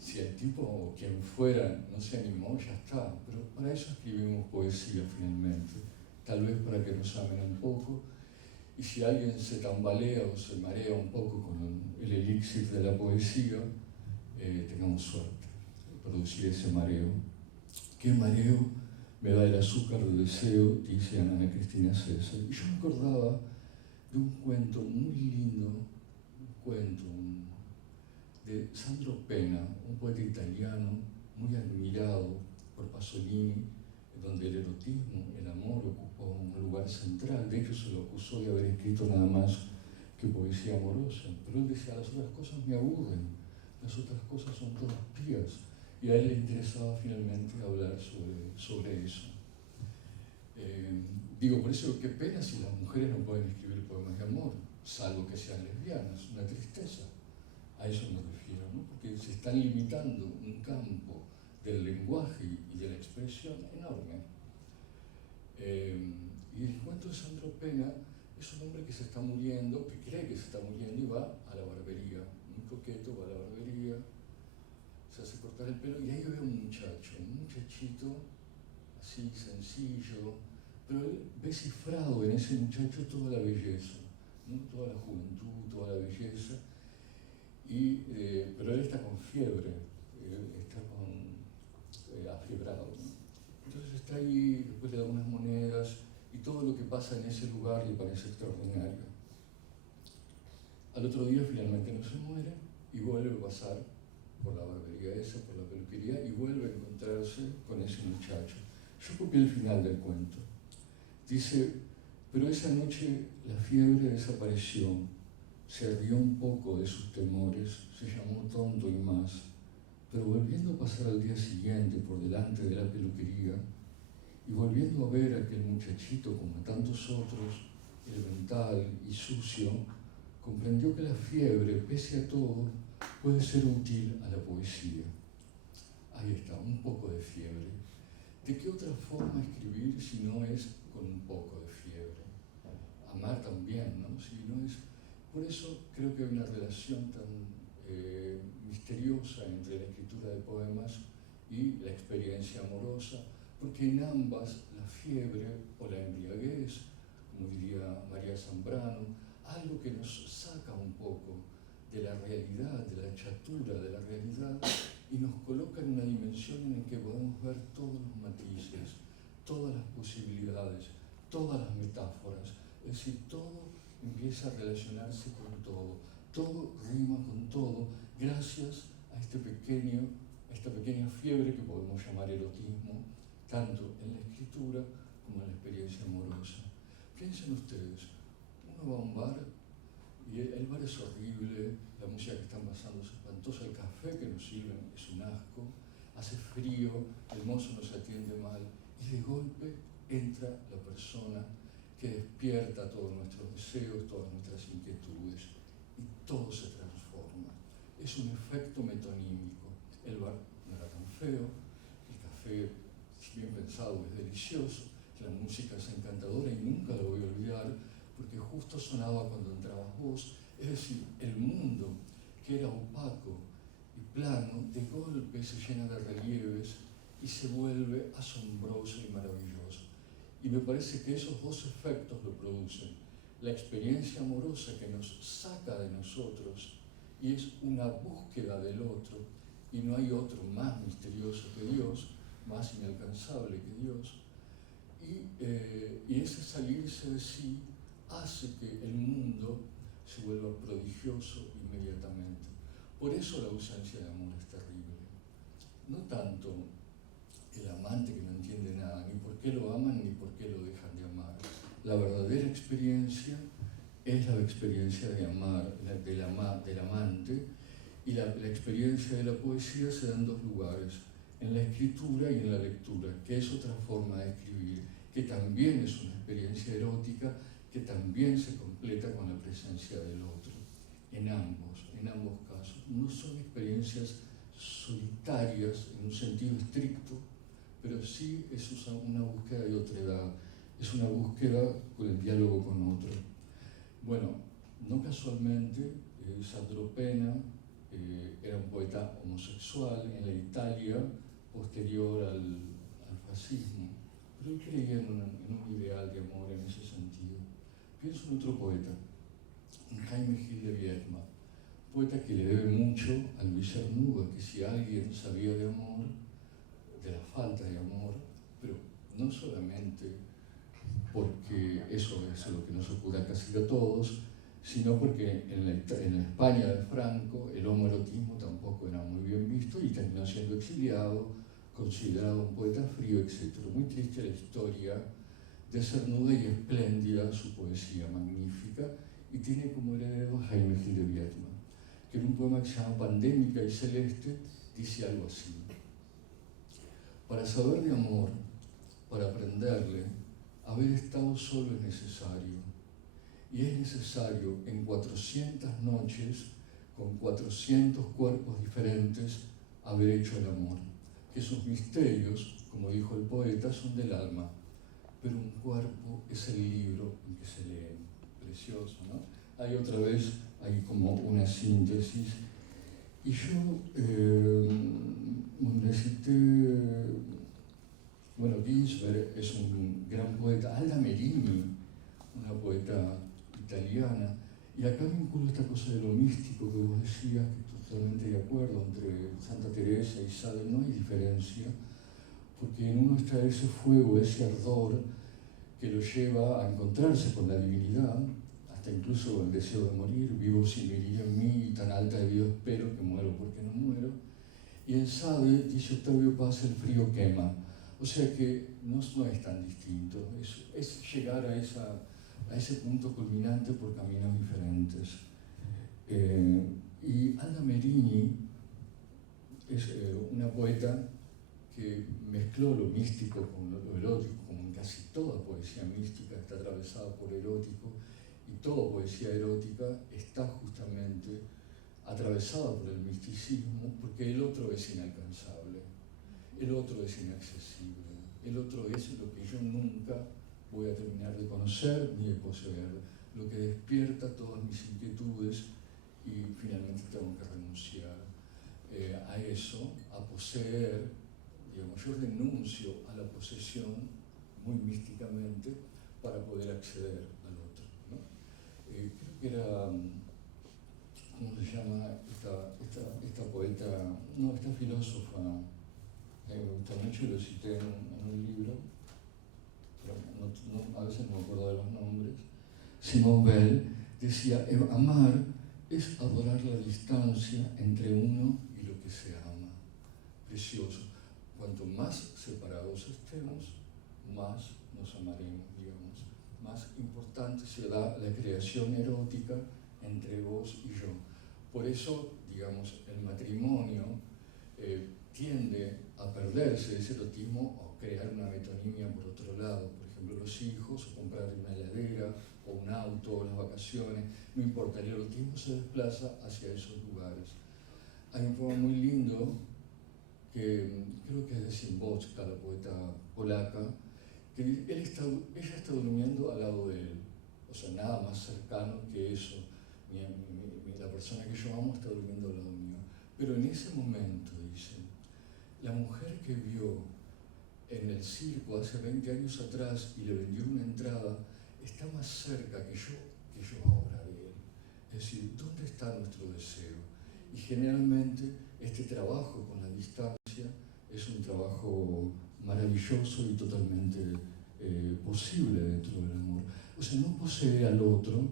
Si el tipo o quien fuera no se animó, ya está. Pero para eso escribimos poesía finalmente. Tal vez para que nos amen un poco. Y si alguien se tambalea o se marea un poco con el elixir de la poesía, tengamos suerte de producir ese mareo. ¿Qué mareo me da el azúcar del deseo?, dice Ana Cristina César. Y yo me acordaba de un cuento muy lindo, de Sandro Penna, un poeta italiano muy admirado por Pasolini, donde el erotismo, el amor ocupó un lugar central. De hecho, se lo acusó de haber escrito nada más que poesía amorosa. Pero él decía: las otras cosas me aburren, las otras cosas son todas pías. Y a él le interesaba finalmente hablar sobre eso. Digo, por eso, qué pena si las mujeres no pueden escribir poemas de amor, salvo que sean lesbianas, una tristeza. A eso me refiero, ¿no? Porque se están limitando un campo del lenguaje y de la expresión enorme. Y el cuento de Sandro Penna es un hombre que se está muriendo, que cree que se está muriendo y va a la barbería. Muy coqueto, va a la barbería, se hace cortar el pelo y ahí ve un muchachito, así sencillo, pero él ve cifrado en ese muchacho toda la belleza, ¿no? Toda la juventud, toda la belleza. Pero él está con fiebre, está afiebrado, ¿no? Entonces está ahí, después le da unas monedas y todo lo que pasa en ese lugar le parece extraordinario. Al otro día finalmente no se muere y vuelve a pasar por la barbería esa, por la peluquería, y vuelve a encontrarse con ese muchacho. Yo copié el final del cuento. Dice: pero esa noche la fiebre desapareció, se ardió un poco de sus temores, se llamó tonto y más, pero volviendo a pasar al día siguiente por delante de la peluquería y volviendo a ver a aquel muchachito como a tantos otros, elemental y sucio, comprendió que la fiebre, pese a todo, puede ser útil a la poesía. Ahí está, un poco de fiebre. ¿De qué otra forma escribir si no es con un poco de fiebre? Amar también, ¿no? Si no es... Por eso creo que hay una relación tan misteriosa entre la escritura de poemas y la experiencia amorosa, porque en ambas la fiebre o la embriaguez, como diría María Zambrano, algo que nos saca un poco de la realidad, de la chatura de la realidad, y nos coloca en una dimensión en la que podemos ver todos los matices, todas las posibilidades, todas las metáforas, es decir, todo empieza a relacionarse con todo rima con todo, gracias a esta pequeña fiebre que podemos llamar erotismo, tanto en la escritura como en la experiencia amorosa. Piensen ustedes, uno va a un bar y el bar es horrible, la música que están pasando es espantosa, el café que nos sirven es un asco, hace frío, el mozo nos atiende mal, y de golpe entra la persona que despierta todos nuestros deseos, todas nuestras inquietudes, y todo se transforma. Es un efecto metonímico. El bar no era tan feo, el café, si bien pensado, es delicioso, la música es encantadora y nunca lo voy a olvidar, porque justo sonaba cuando entrabas vos, es decir, el mundo que era opaco y plano, de golpe se llena de relieves y se vuelve asombroso y maravilloso. Y me parece que esos dos efectos lo producen. La experiencia amorosa que nos saca de nosotros y es una búsqueda del otro, y no hay otro más misterioso que Dios, más inalcanzable que Dios, y ese salirse de sí hace que el mundo se vuelva prodigioso inmediatamente. Por eso la ausencia de amor es terrible. No tanto el amante que no entiende nada, ni por qué lo aman ni por qué lo dejan de amar. La verdadera experiencia es la experiencia de amar, del amante, y la experiencia de la poesía se da en dos lugares, en la escritura y en la lectura, que es otra forma de escribir, que también es una experiencia erótica, que también se completa con la presencia del otro. En ambos casos. No son experiencias solitarias en un sentido estricto, pero sí es una búsqueda de otra edad, es una búsqueda con el diálogo con otro. Bueno, no casualmente, Sandro Penna era un poeta homosexual en la Italia posterior al fascismo, pero él creía en un ideal de amor en ese sentido. Pienso en otro poeta, en Jaime Gil de Viedma, poeta que le debe mucho a Luis Cernuda, que si alguien sabía de amor, de la falta de amor, pero no solamente porque eso es lo que nos ocurre casi a todos, sino porque en la España de Franco el homoerotismo tampoco era muy bien visto y terminó siendo exiliado, considerado un poeta frío, etc. Muy triste la historia de Cernuda y espléndida su poesía magnífica, y tiene como heredero Jaime Gil de Viedma, que en un poema que se llama Pandémica y Celeste dice algo así: para saber de amor, para aprenderle, haber estado solo es necesario, y es necesario en 400 noches, con 400 cuerpos diferentes, haber hecho el amor, que sus misterios, como dijo el poeta, son del alma, pero un cuerpo es el libro en que se lee. Precioso, ¿no? Hay otra vez, hay como una síntesis, y yo necesité, bueno, Ginsberg es un gran poeta, Alda Merini, una poeta italiana, y acá vinculo esta cosa de lo místico que vos decías, que estoy totalmente de acuerdo, entre Santa Teresa y Sade no hay diferencia, porque en uno está ese fuego, ese ardor que lo lleva a encontrarse con la divinidad, hasta incluso el deseo de morir, vivo sin mirar en mí, tan alta de Dios espero que muero porque no muero. Y en Sade, dice Octavio Paz, el frío quema. O sea que no es tan distinto, es llegar a ese punto culminante por caminos diferentes. Y Alda Merini es una poeta que mezcló lo místico con lo erótico, como en casi toda poesía mística está atravesada por erótico, y toda poesía erótica está justamente atravesada por el misticismo, porque el otro es inalcanzable. el otro es inaccesible, el otro es lo que yo nunca voy a terminar de conocer ni de poseer, lo que despierta todas mis inquietudes y finalmente tengo que renunciar a eso, a poseer. Digamos, yo renuncio a la posesión muy místicamente para poder acceder al otro, ¿no? Creo que era, ¿cómo se llama esta poeta? No, esta filósofa, me gusta mucho y lo cité en un libro, pero a veces no me acuerdo de los nombres. Simone Weil decía, amar es adorar la distancia entre uno y lo que se ama. Precioso. Cuanto más separados estemos, más nos amaremos, digamos. Más importante será la creación erótica entre vos y yo. Por eso, digamos, el matrimonio tiende a perderse ese erotismo o crear una metonimia por otro lado. Por ejemplo, los hijos, o comprar una heladera, o un auto, o las vacaciones, no importa, el erotismo se desplaza hacia esos lugares. Hay un poema muy lindo que creo que es de Szymborska, la poeta polaca, que ella está durmiendo al lado de él, o sea, nada más cercano que eso. La persona que yo amo está durmiendo al lado mío. Pero en ese momento, dice, la mujer que vio en el circo hace 20 años atrás y le vendió una entrada, está más cerca que yo ahora de él. Es decir, ¿dónde está nuestro deseo? Y generalmente este trabajo con la distancia es un trabajo maravilloso y totalmente posible dentro del amor. O sea, no poseer al otro,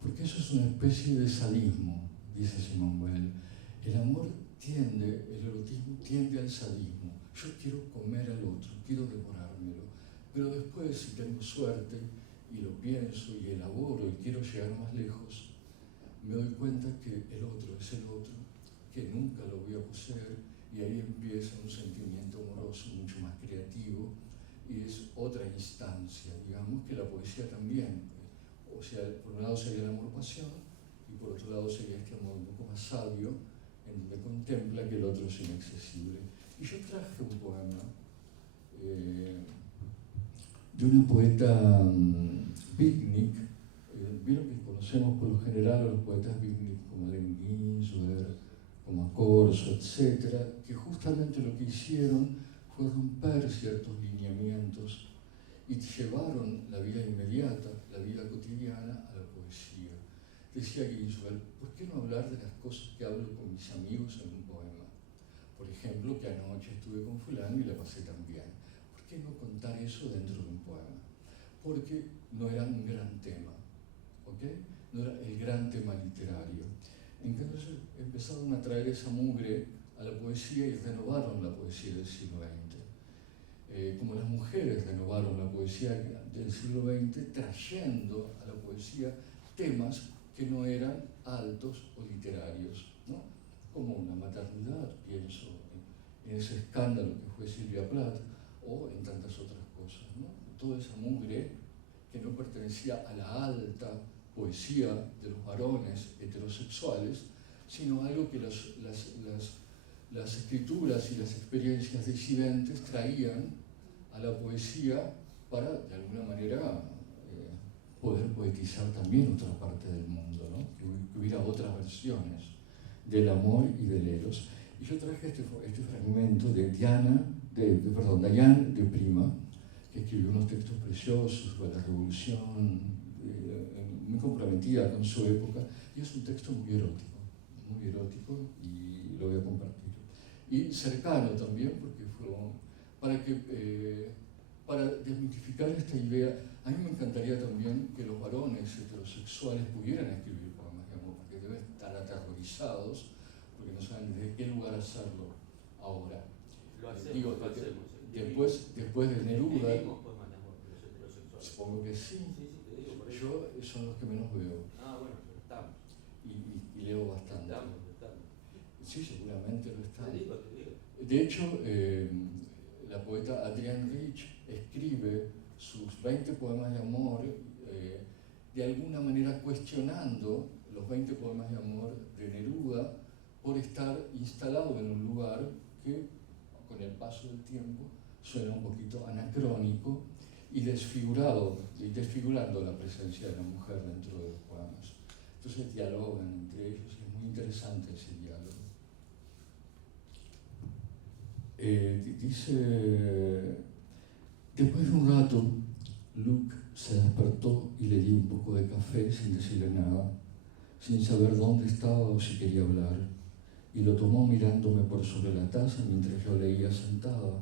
porque eso es una especie de sadismo, dice Simone Weil. El amor el erotismo tiende al sadismo. Yo quiero comer al otro, quiero devorármelo. Pero después, si tengo suerte, y lo pienso y elaboro y quiero llegar más lejos, me doy cuenta que el otro es el otro, que nunca lo voy a poseer, y ahí empieza un sentimiento amoroso mucho más creativo, y es otra instancia, digamos, que la poesía también. O sea, por un lado sería el amor-pasión, y por otro lado sería este amor un poco más sabio, en donde contempla que el otro es inaccesible. Y yo traje un poema de una poeta beatnik. Vieron que conocemos por lo general a los poetas beatnik como Allen Ginsberg, como a Corso, etc., que justamente lo que hicieron fue romper ciertos lineamientos y llevaron la vida inmediata, la vida cotidiana, a la poesía. Decía Ginsberg, ¿por qué no hablar de las cosas que hablo con mis amigos en un poema? Por ejemplo, que anoche estuve con fulano y la pasé tan bien. ¿Por qué no contar eso dentro de un poema? Porque no era un gran tema, ¿ok? No era el gran tema literario. Entonces empezaron a traer esa mugre a la poesía y renovaron la poesía del siglo XX. Como las mujeres renovaron la poesía del siglo XX, trayendo a la poesía temas que no eran altos o literarios, ¿no? Como una maternidad, pienso en ese escándalo que fue Silvia Plath, o en tantas otras cosas, ¿no? Toda esa mugre que no pertenecía a la alta poesía de los varones heterosexuales, sino algo que las escrituras y las experiencias disidentes traían a la poesía para, de alguna manera, poder poetizar también otra parte del mundo, ¿no? Que hubiera otras versiones del amor y del eros. Y yo traje este fragmento de Diane de Prima, que escribió unos textos preciosos sobre la revolución, muy comprometida con su época, y es un texto muy erótico, y lo voy a compartir. Y cercano también, porque fue para desmitificar esta idea. A mí me encantaría también que los varones heterosexuales pudieran escribir poemas de amor, porque deben estar aterrorizados, porque no saben desde qué lugar hacerlo ahora. Lo hacemos, Digo, lo hacemos. Después de Neruda, ¿Escribimos poemas de amor de los heterosexuales? supongo que sí. Sí, te digo, por eso. Yo son los que menos veo. Ah, bueno, pero estamos. Y leo bastante. Estamos. Sí, seguramente lo estamos. Te digo. De hecho, la poeta Adrienne Rich escribe sus 20 poemas de amor, de alguna manera cuestionando los 20 poemas de amor de Neruda por estar instalado en un lugar que, con con el paso del tiempo suena un poquito anacrónico y desfigurando la presencia de la mujer dentro de los poemas. Entonces dialogan entre ellos y es muy interesante ese diálogo. Dice, después de un rato, Luke se despertó y le di un poco de café sin decirle nada, sin saber dónde estaba o si quería hablar, y lo tomó mirándome por sobre la taza mientras yo leía sentada,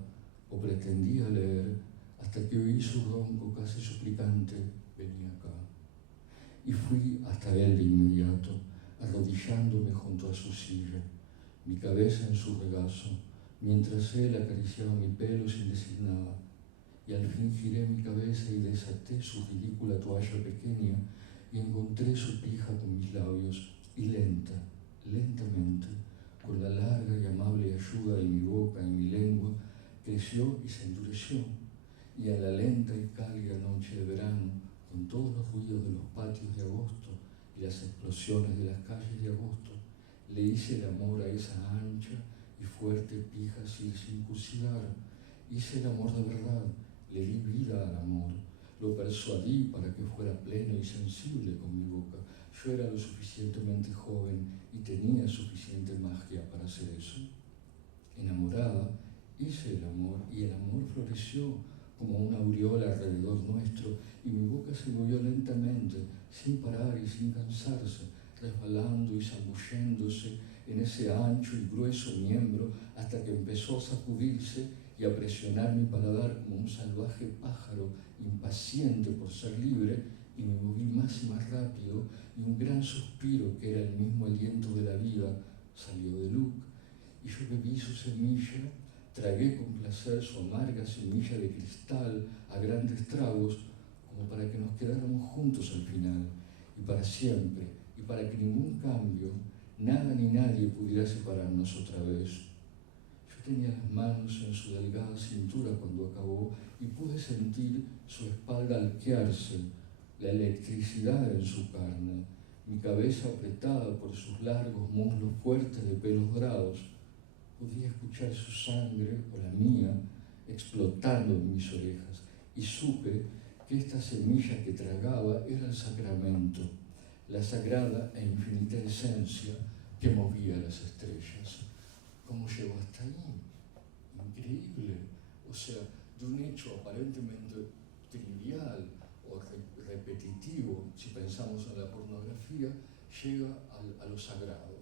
o pretendía leer, hasta que oí su ronco casi suplicante, venía acá. Y fui hasta él de inmediato, arrodillándome junto a su silla, mi cabeza en su regazo, mientras él acariciaba mi pelo sin decir nada, y al fin giré mi cabeza y desaté su ridícula toalla pequeña y encontré su pija con mis labios, y lentamente, con la larga y amable ayuda de mi boca y mi lengua, creció y se endureció, y en la lenta y cálida noche de verano, con todos los ruidos de los patios de agosto y las explosiones de las calles de agosto, le hice el amor a esa ancha y fuerte pija sin circuncidar. Hice el amor de verdad, le di vida al amor, lo persuadí para que fuera pleno y sensible con mi boca. Yo era lo suficientemente joven y tenía suficiente magia para hacer eso. Enamorada, hice el amor y el amor floreció como una aureola alrededor nuestro y mi boca se movió lentamente, sin parar y sin cansarse, resbalando y zambulléndose en ese ancho y grueso miembro hasta que empezó a sacudirse y a presionar mi paladar como un salvaje pájaro impaciente por ser libre, y me moví más y más rápido, y un gran suspiro que era el mismo aliento de la vida salió de Luke, y yo bebí su semilla, tragué con placer su amarga semilla de cristal a grandes tragos, como para que nos quedáramos juntos al final, y para siempre, y para que ningún cambio, nada ni nadie pudiera separarnos otra vez. Yo tenía las manos en su delgada cintura cuando acabó y pude sentir su espalda arquearse, la electricidad en su carne, mi cabeza apretada por sus largos muslos fuertes de pelos dorados. Podía escuchar su sangre, o la mía, explotando en mis orejas, y supe que esta semilla que tragaba era el sacramento, la sagrada e infinita esencia que movía las estrellas. ¿Cómo llegó hasta ahí? Increíble. O sea, de un hecho aparentemente trivial o repetitivo, si pensamos en la pornografía, llega a lo sagrado,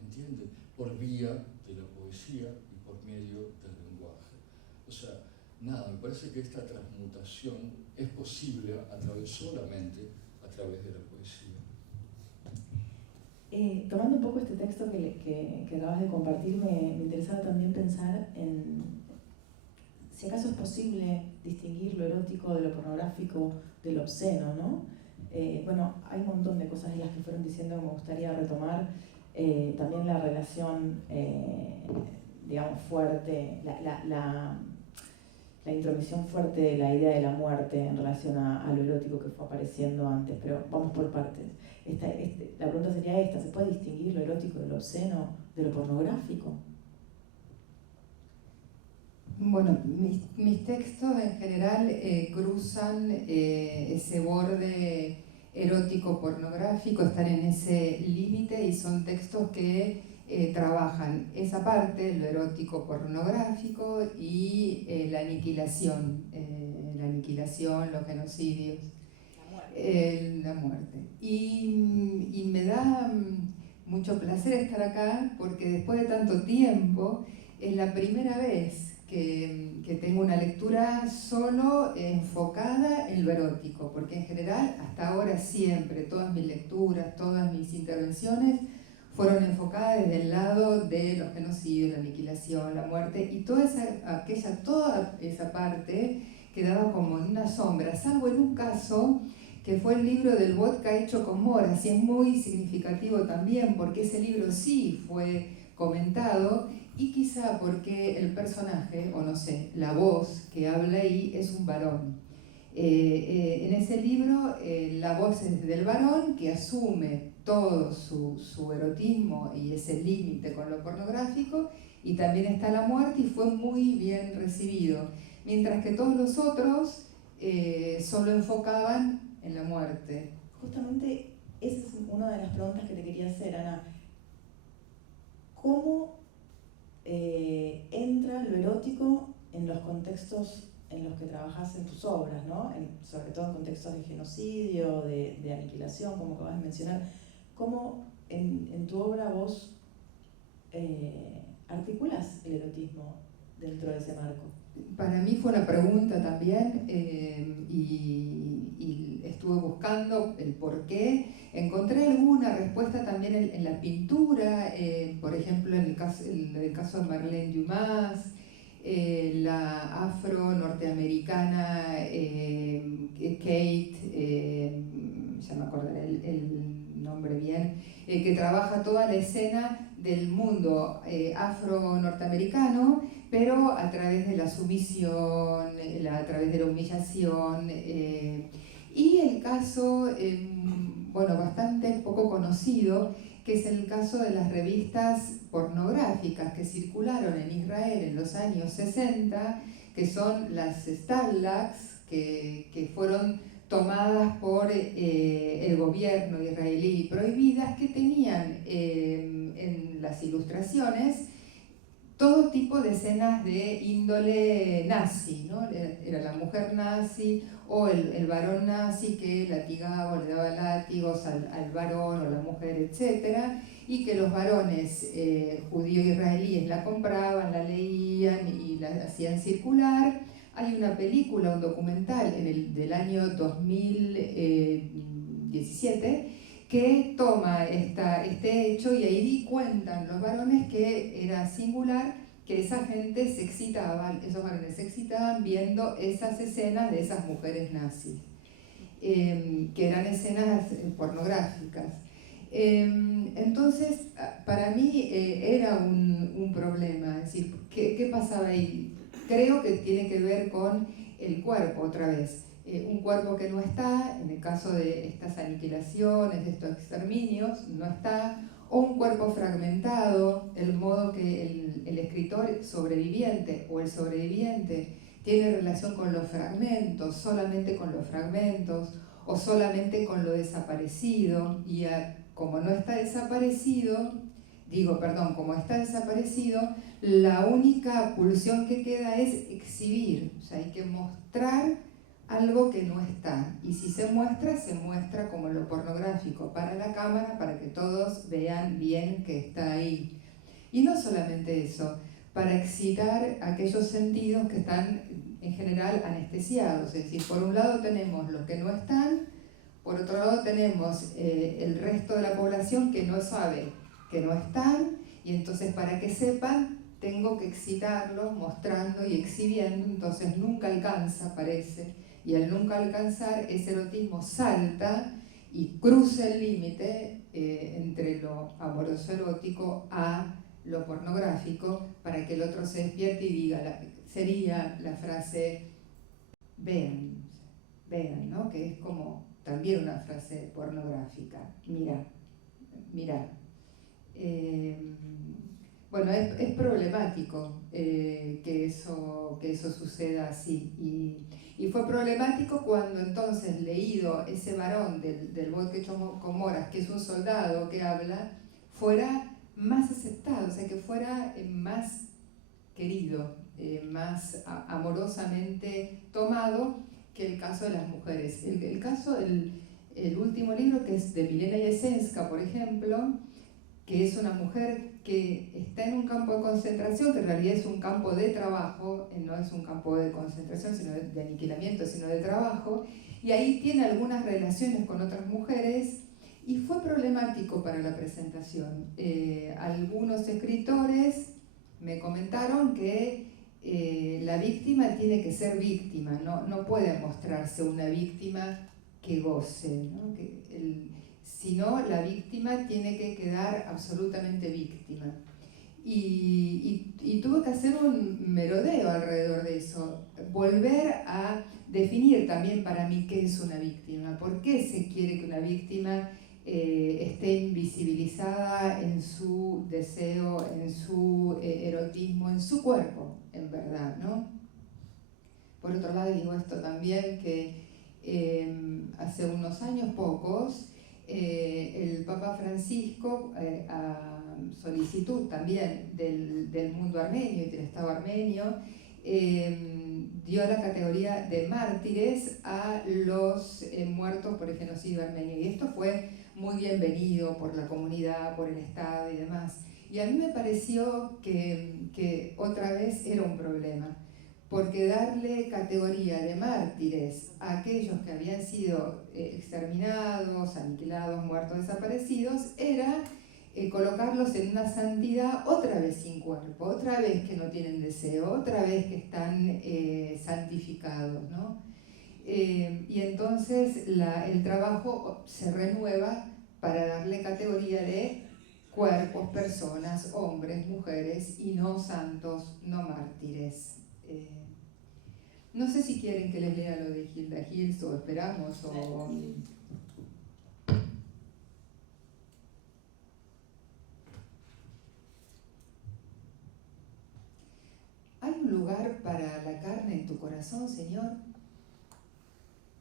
¿entiendes? Por vía de la poesía y por medio del lenguaje. O sea, nada, me parece que esta transmutación es posible solamente a través de la poesía. Tomando un poco este texto que acabas de compartir, me interesaba también pensar en si acaso es posible distinguir lo erótico de lo pornográfico, de lo obsceno, ¿no? Bueno, hay un montón de cosas de las que fueron diciendo que me gustaría retomar. También la relación, digamos, fuerte, la intromisión fuerte de la idea de la muerte en relación a lo erótico que fue apareciendo antes, pero vamos por partes. La pregunta sería esta: ¿se puede distinguir lo erótico de lo obsceno de lo pornográfico? Bueno, mis textos en general cruzan ese borde erótico-pornográfico, están en ese límite y son textos que trabajan esa parte, lo erótico-pornográfico y la aniquilación, los genocidios, la muerte. Y me da mucho placer estar acá porque después de tanto tiempo es la primera vez que tengo una lectura solo enfocada en lo erótico, porque en general hasta ahora siempre todas mis lecturas, todas mis intervenciones fueron enfocadas desde el lado de los genocidios, la aniquilación, la muerte, y toda esa parte quedaba como en una sombra, salvo en un caso que fue el libro del vodka hecho con moras, y es muy significativo también porque ese libro sí fue comentado, y quizá porque el personaje, o no sé, la voz que habla ahí es un varón. En ese libro la voz es del varón que asume todo su erotismo y ese límite con lo pornográfico, y también está la muerte y fue muy bien recibido, mientras que todos los otros solo enfocaban en la muerte. Justamente esa es una de las preguntas que te quería hacer, Ana. ¿Cómo entra lo erótico en los contextos en los que trabajas en tus obras, ¿no? Sobre todo en contextos de genocidio, de aniquilación, como acabas de mencionar? ¿Cómo en tu obra vos articulas el erotismo dentro de ese marco? Para mí fue una pregunta también y estuve buscando el por qué. Encontré alguna respuesta también en la pintura, por ejemplo en el caso de Marlene Dumas, la afro-norteamericana Kate, ya me acordaré el nombre bien, que trabaja toda la escena del mundo afro-norteamerro, pero a través de la sumisión, a través de la humillación. Y el caso, bueno, bastante poco conocido, que es el caso de las revistas pornográficas que circularon en Israel en los años 60, que son las Stalags, que fueron tomadas por el gobierno israelí y prohibidas, que tenían en las ilustraciones todo tipo de escenas de índole nazi, ¿no? Era la mujer nazi o el varón nazi que latigaba o le daba látigos al varón o a la mujer, etc. Y que los varones judío-israelíes la compraban, la leían y la hacían circular. Hay una película, un documental del año 2017 que toma este hecho y ahí cuentan los varones que era singular, que esa gente se excitaba, esos varones se excitaban viendo esas escenas de esas mujeres nazis, que eran escenas pornográficas. Entonces, para mí era un problema, es decir, ¿qué pasaba ahí? Creo que tiene que ver con el cuerpo otra vez. Un cuerpo que no está, en el caso de estas aniquilaciones, de estos exterminios, no está, o un cuerpo fragmentado, el modo que el escritor sobreviviente o el sobreviviente tiene relación con los fragmentos, solamente con los fragmentos, o solamente con lo desaparecido, y como no está desaparecido, como está desaparecido, la única pulsión que queda es exhibir, o sea, hay que mostrar algo que no está, y si se muestra como lo pornográfico para la cámara, para que todos vean bien que está ahí. Y no solamente eso, para excitar aquellos sentidos que están en general anestesiados, es decir, por un lado tenemos los que no están, por otro lado tenemos el resto de la población que no sabe que no están, y entonces para que sepan tengo que excitarlos mostrando y exhibiendo, entonces nunca alcanza, parece. Y al nunca alcanzar, ese erotismo salta y cruza el límite entre lo amoroso erótico a lo pornográfico, para que el otro se despierte y diga, sería la frase vean, ¿no? Que es como también una frase pornográfica, mirá. Bueno, es problemático que eso suceda así. Y fue problemático cuando entonces, leído ese varón del bosque Comoras, que es un soldado que habla, fuera más aceptado, o sea, que fuera más querido, más amorosamente tomado que el caso de las mujeres. El caso, el último libro, que es de Milena Yesenska, por ejemplo, que es una mujer que está en un campo de concentración, que en realidad es un campo de trabajo, no es un campo de concentración, sino de aniquilamiento, sino de trabajo, y ahí tiene algunas relaciones con otras mujeres, y fue problemático para la presentación. Algunos escritores me comentaron que la víctima tiene que ser víctima, no puede mostrarse una víctima que goce, ¿no? Sino la víctima tiene que quedar absolutamente víctima. Y tuve que hacer un merodeo alrededor de eso, volver a definir también para mí qué es una víctima, por qué se quiere que una víctima esté invisibilizada en su deseo, en su erotismo, en su cuerpo, en verdad, ¿no? Por otro lado, digo esto también, que hace unos años pocos, el Papa Francisco, a solicitud también del mundo armenio y del Estado armenio, dio la categoría de mártires a los muertos por el genocidio armenio. Y esto fue muy bienvenido por la comunidad, por el Estado y demás. Y a mí me pareció que otra vez era un problema, porque darle categoría de mártires a aquellos que habían sido exterminados, aniquilados, muertos, desaparecidos, era colocarlos en una santidad otra vez sin cuerpo, otra vez que no tienen deseo, otra vez que están santificados, ¿no? Y entonces el trabajo se renueva para darle categoría de cuerpos, personas, hombres, mujeres, y no santos, no mártires. No sé si quieren que les lea lo de Hilda Hills o esperamos o... ¿Hay un lugar para la carne en tu corazón, Señor?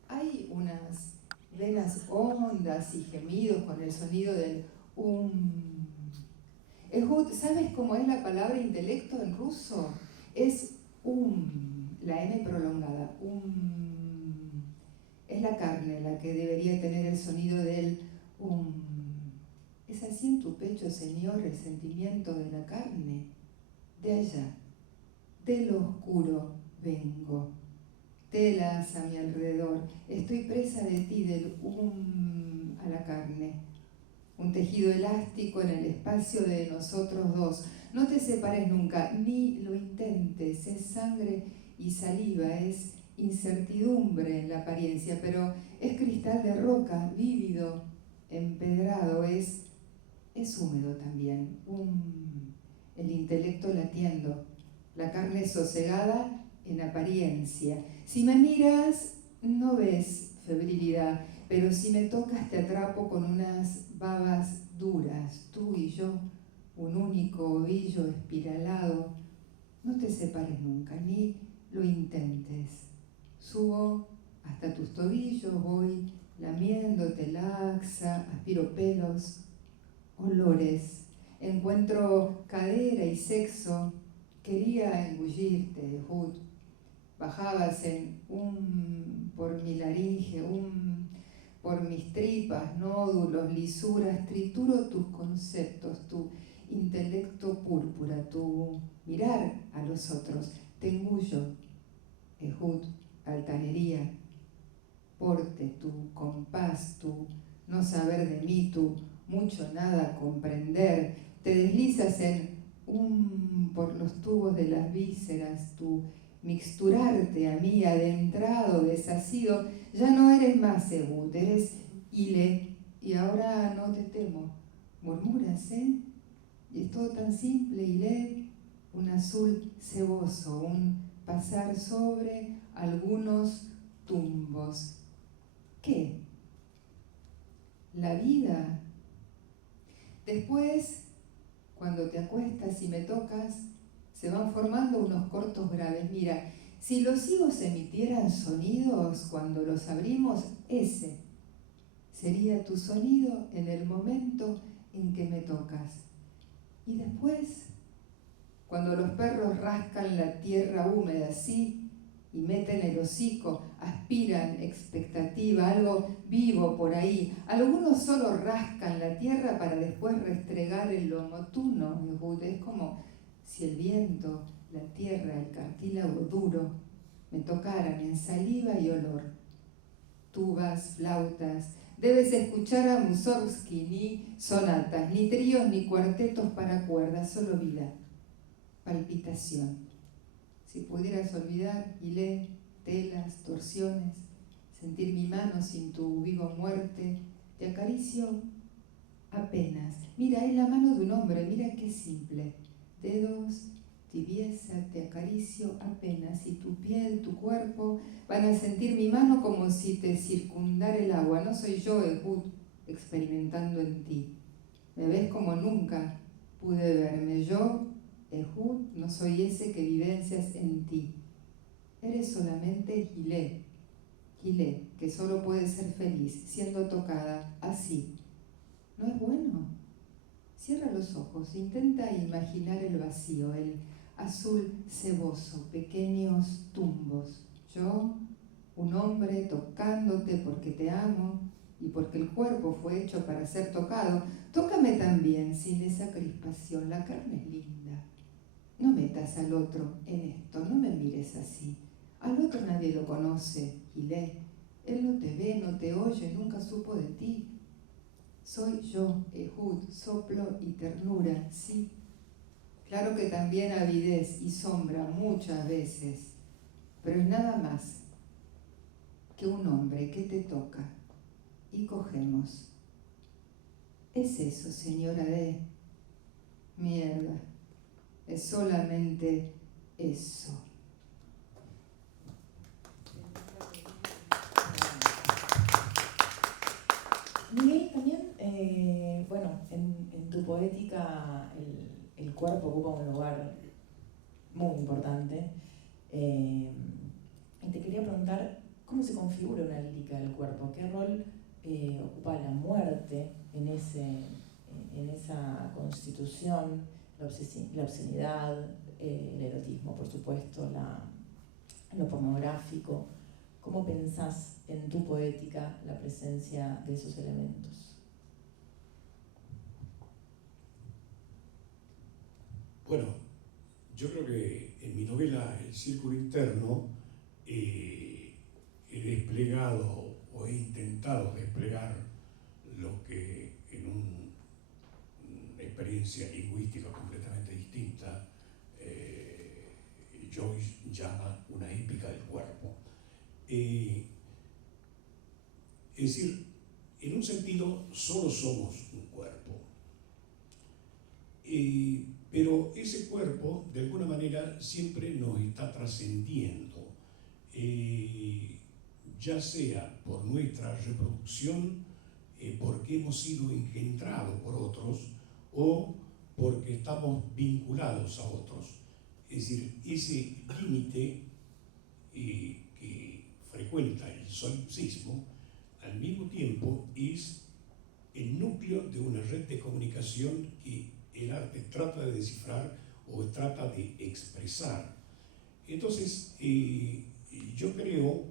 Hay unas venas hondas y gemidos con el sonido del Ehud, ¿sabes cómo es la palabra intelecto en ruso? Es la M prolongada. Es la carne la que debería tener el sonido del ¿Es así en tu pecho, Señor, el sentimiento de la carne? De allá, de lo oscuro vengo. Telas a mi alrededor, estoy presa de ti, del a la carne. Un tejido elástico en el espacio de nosotros dos. No te separes nunca, ni lo intentes. Es sangre y saliva, es incertidumbre en la apariencia, pero es cristal de roca, lívido, empedrado, es húmedo también. El intelecto latiendo, la carne sosegada en apariencia. Si me miras, no ves febrilidad, pero si me tocas te atrapo con unas babas duras, tú y yo, un único ovillo espiralado. No te separes nunca, ni lo intentes. Subo hasta tus tobillos, voy lamiéndote laxa, aspiro pelos, olores, encuentro cadera y sexo. Quería engullirte, Ehud. Bajabas por mi laringe, por mis tripas, nódulos, lisuras, trituro tus conceptos, tu intelecto púrpura, tu mirar a los otros. Te engullo, Ehud, altanería, porte, tu compás, tu no saber de mí, tu mucho nada comprender. Te deslizas por los tubos de las vísceras, tu mixturarte a mí, adentrado, desasido. Ya no eres más Ehud, eres Ile, y ahora no te temo. Murmuras, ¿eh? Y es todo tan simple, Ile, un azul ceboso, un pasar sobre algunos tumbos. ¿Qué? La vida. Después, cuando te acuestas y me tocas, se van formando unos cortos graves. Mira, si los higos emitieran sonidos cuando los abrimos, ese sería tu sonido en el momento en que me tocas. Y después, cuando los perros rascan la tierra húmeda así y meten el hocico, aspiran expectativa, algo vivo por ahí. Algunos solo rascan la tierra para después restregar el lomo. Tú no, Ehud, es como si el viento, la tierra, el cartílago duro me tocaran en saliva y olor. Tubas, flautas, debes escuchar a Mussorgsky, ni sonatas, ni tríos, ni cuartetos para cuerdas, solo vida, palpitación. Si pudieras olvidar, Ile, telas, torsiones, sentir mi mano sin tu viva muerte, te acaricio apenas. Mira, es la mano de un hombre, mira qué simple. Dedos, tibieza, te acaricio apenas, y tu piel, tu cuerpo van a sentir mi mano como si te circundara el agua. No soy yo, Ehud, experimentando en ti. Me ves como nunca pude verme. Yo, Ehud, no soy ese que vivencias en ti. Eres solamente Gilé, que solo puede ser feliz siendo tocada así. ¿No es bueno? Cierra los ojos, intenta imaginar el vacío, el azul ceboso, pequeños tumbos. Yo, un hombre tocándote porque te amo y porque el cuerpo fue hecho para ser tocado. Tócame también sin esa crispación, la carne es linda. No metas al otro en esto, no me mires así. Al otro nadie lo conoce, Gilé. Él no te ve, no te oye, nunca supo de ti. Soy yo, Ehud, soplo y ternura, sí. Claro que también avidez y sombra muchas veces, pero es nada más que un hombre que te toca y cogemos. Es eso, señora D. Mierda, es solamente eso. Miguel, también, bueno, en tu poética el cuerpo ocupa un lugar muy importante. Y te quería preguntar, ¿cómo se configura una lírica del cuerpo? ¿Qué rol ocupa la muerte en esa constitución? La obscenidad, el erotismo, por supuesto, lo pornográfico. ¿Cómo pensás en tu poética la presencia de esos elementos? Bueno, yo creo que en mi novela El Círculo Interno he desplegado o he intentado desplegar lo que en una experiencia lingüística completamente distinta Joyce llama una épica del cuerpo. Es decir, en un sentido, solo somos un cuerpo. Pero ese cuerpo, de alguna manera, siempre nos está trascendiendo, ya sea por nuestra reproducción, porque hemos sido engendrados por otros, o porque estamos vinculados a otros. Es decir, ese límite que frecuenta el solipsismo, al mismo tiempo es el núcleo de una red de comunicación que el arte trata de descifrar o trata de expresar. Entonces, yo creo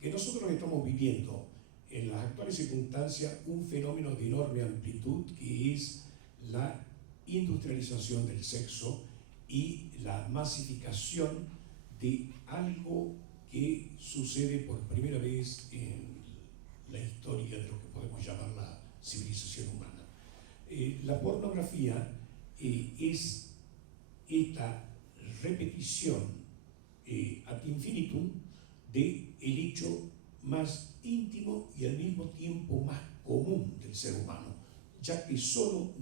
que nosotros estamos viviendo en las actuales circunstancias un fenómeno de enorme amplitud que es la industrialización del sexo y la masificación de algo que sucede por primera vez en la historia de lo que podemos llamar la civilización humana. La pornografía es esta repetición ad infinitum del hecho más íntimo y al mismo tiempo más común del ser humano, ya que solo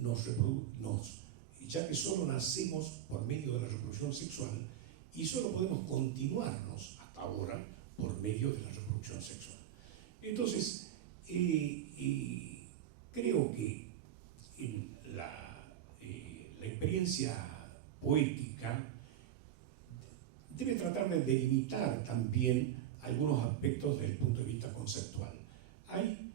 nacemos por medio de la reproducción sexual y solo podemos continuarnos hasta ahora por medio de la reproducción sexual. Entonces, creo que en la experiencia poética debe tratar de delimitar también algunos aspectos desde el punto de vista conceptual. Hay,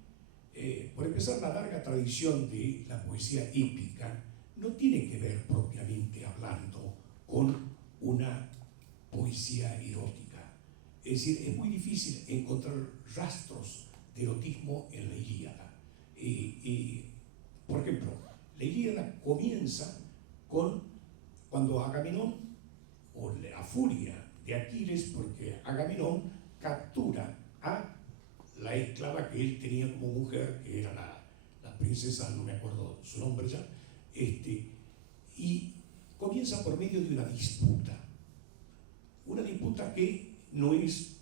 por empezar, la larga tradición de la poesía épica no tiene que ver propiamente hablando con una poesía erótica. Es decir, es muy difícil encontrar rastros de erotismo en la Ilíada. Por ejemplo, la Ilíada comienza cuando Agamenón, o la furia de Aquiles, porque Agamenón captura a la esclava que él tenía como mujer, que era la princesa, no me acuerdo su nombre ya, y comienza por medio de una disputa que no es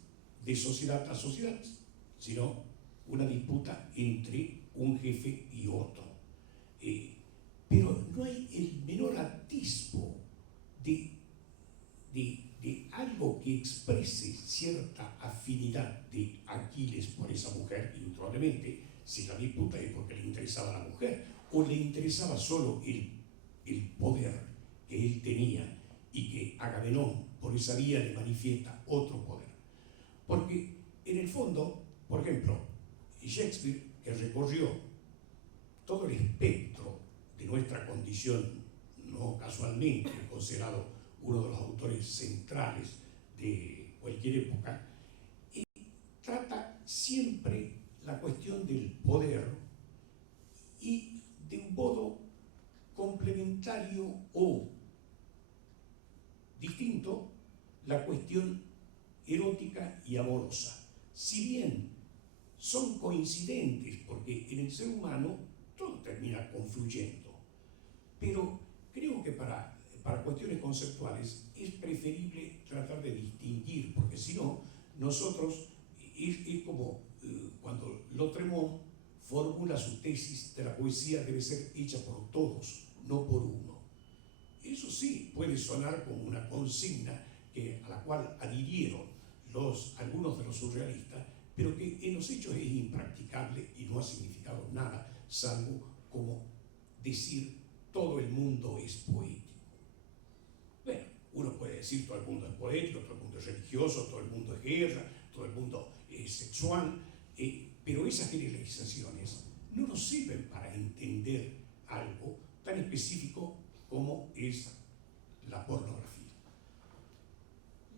de sociedad a sociedad, sino una disputa entre un jefe y otro. Pero no hay el menor atisbo de algo que exprese cierta afinidad de Aquiles Aquiles por esa mujer, indudablemente, si la disputa es porque le interesaba a la mujer, o le interesaba solo el poder que él tenía, y que Agamenón por esa vía le manifiesta otro poder. Porque en el fondo, por ejemplo, Shakespeare, que recorrió todo el espectro de nuestra condición, no casualmente considerado uno de los autores centrales de cualquier época, trata siempre la cuestión del poder y de un modo complementario o distinto la cuestión erótica y amorosa. Si bien son coincidentes, porque en el ser humano todo termina confluyendo, pero creo que para cuestiones conceptuales es preferible tratar de distinguir, porque si no, nosotros es como cuando Lautréamont formula su tesis de la poesía debe ser hecha por todos, no por uno. Eso sí puede sonar como una consigna a la cual adhirieron algunos de los surrealistas, pero que en los hechos es impracticable y no ha significado nada, salvo como decir todo el mundo es poético. Bueno, uno puede decir todo el mundo es poético, todo el mundo es religioso, todo el mundo es guerra, todo el mundo es sexual, pero esas generalizaciones no nos sirven para entender algo tan específico como es la pornografía.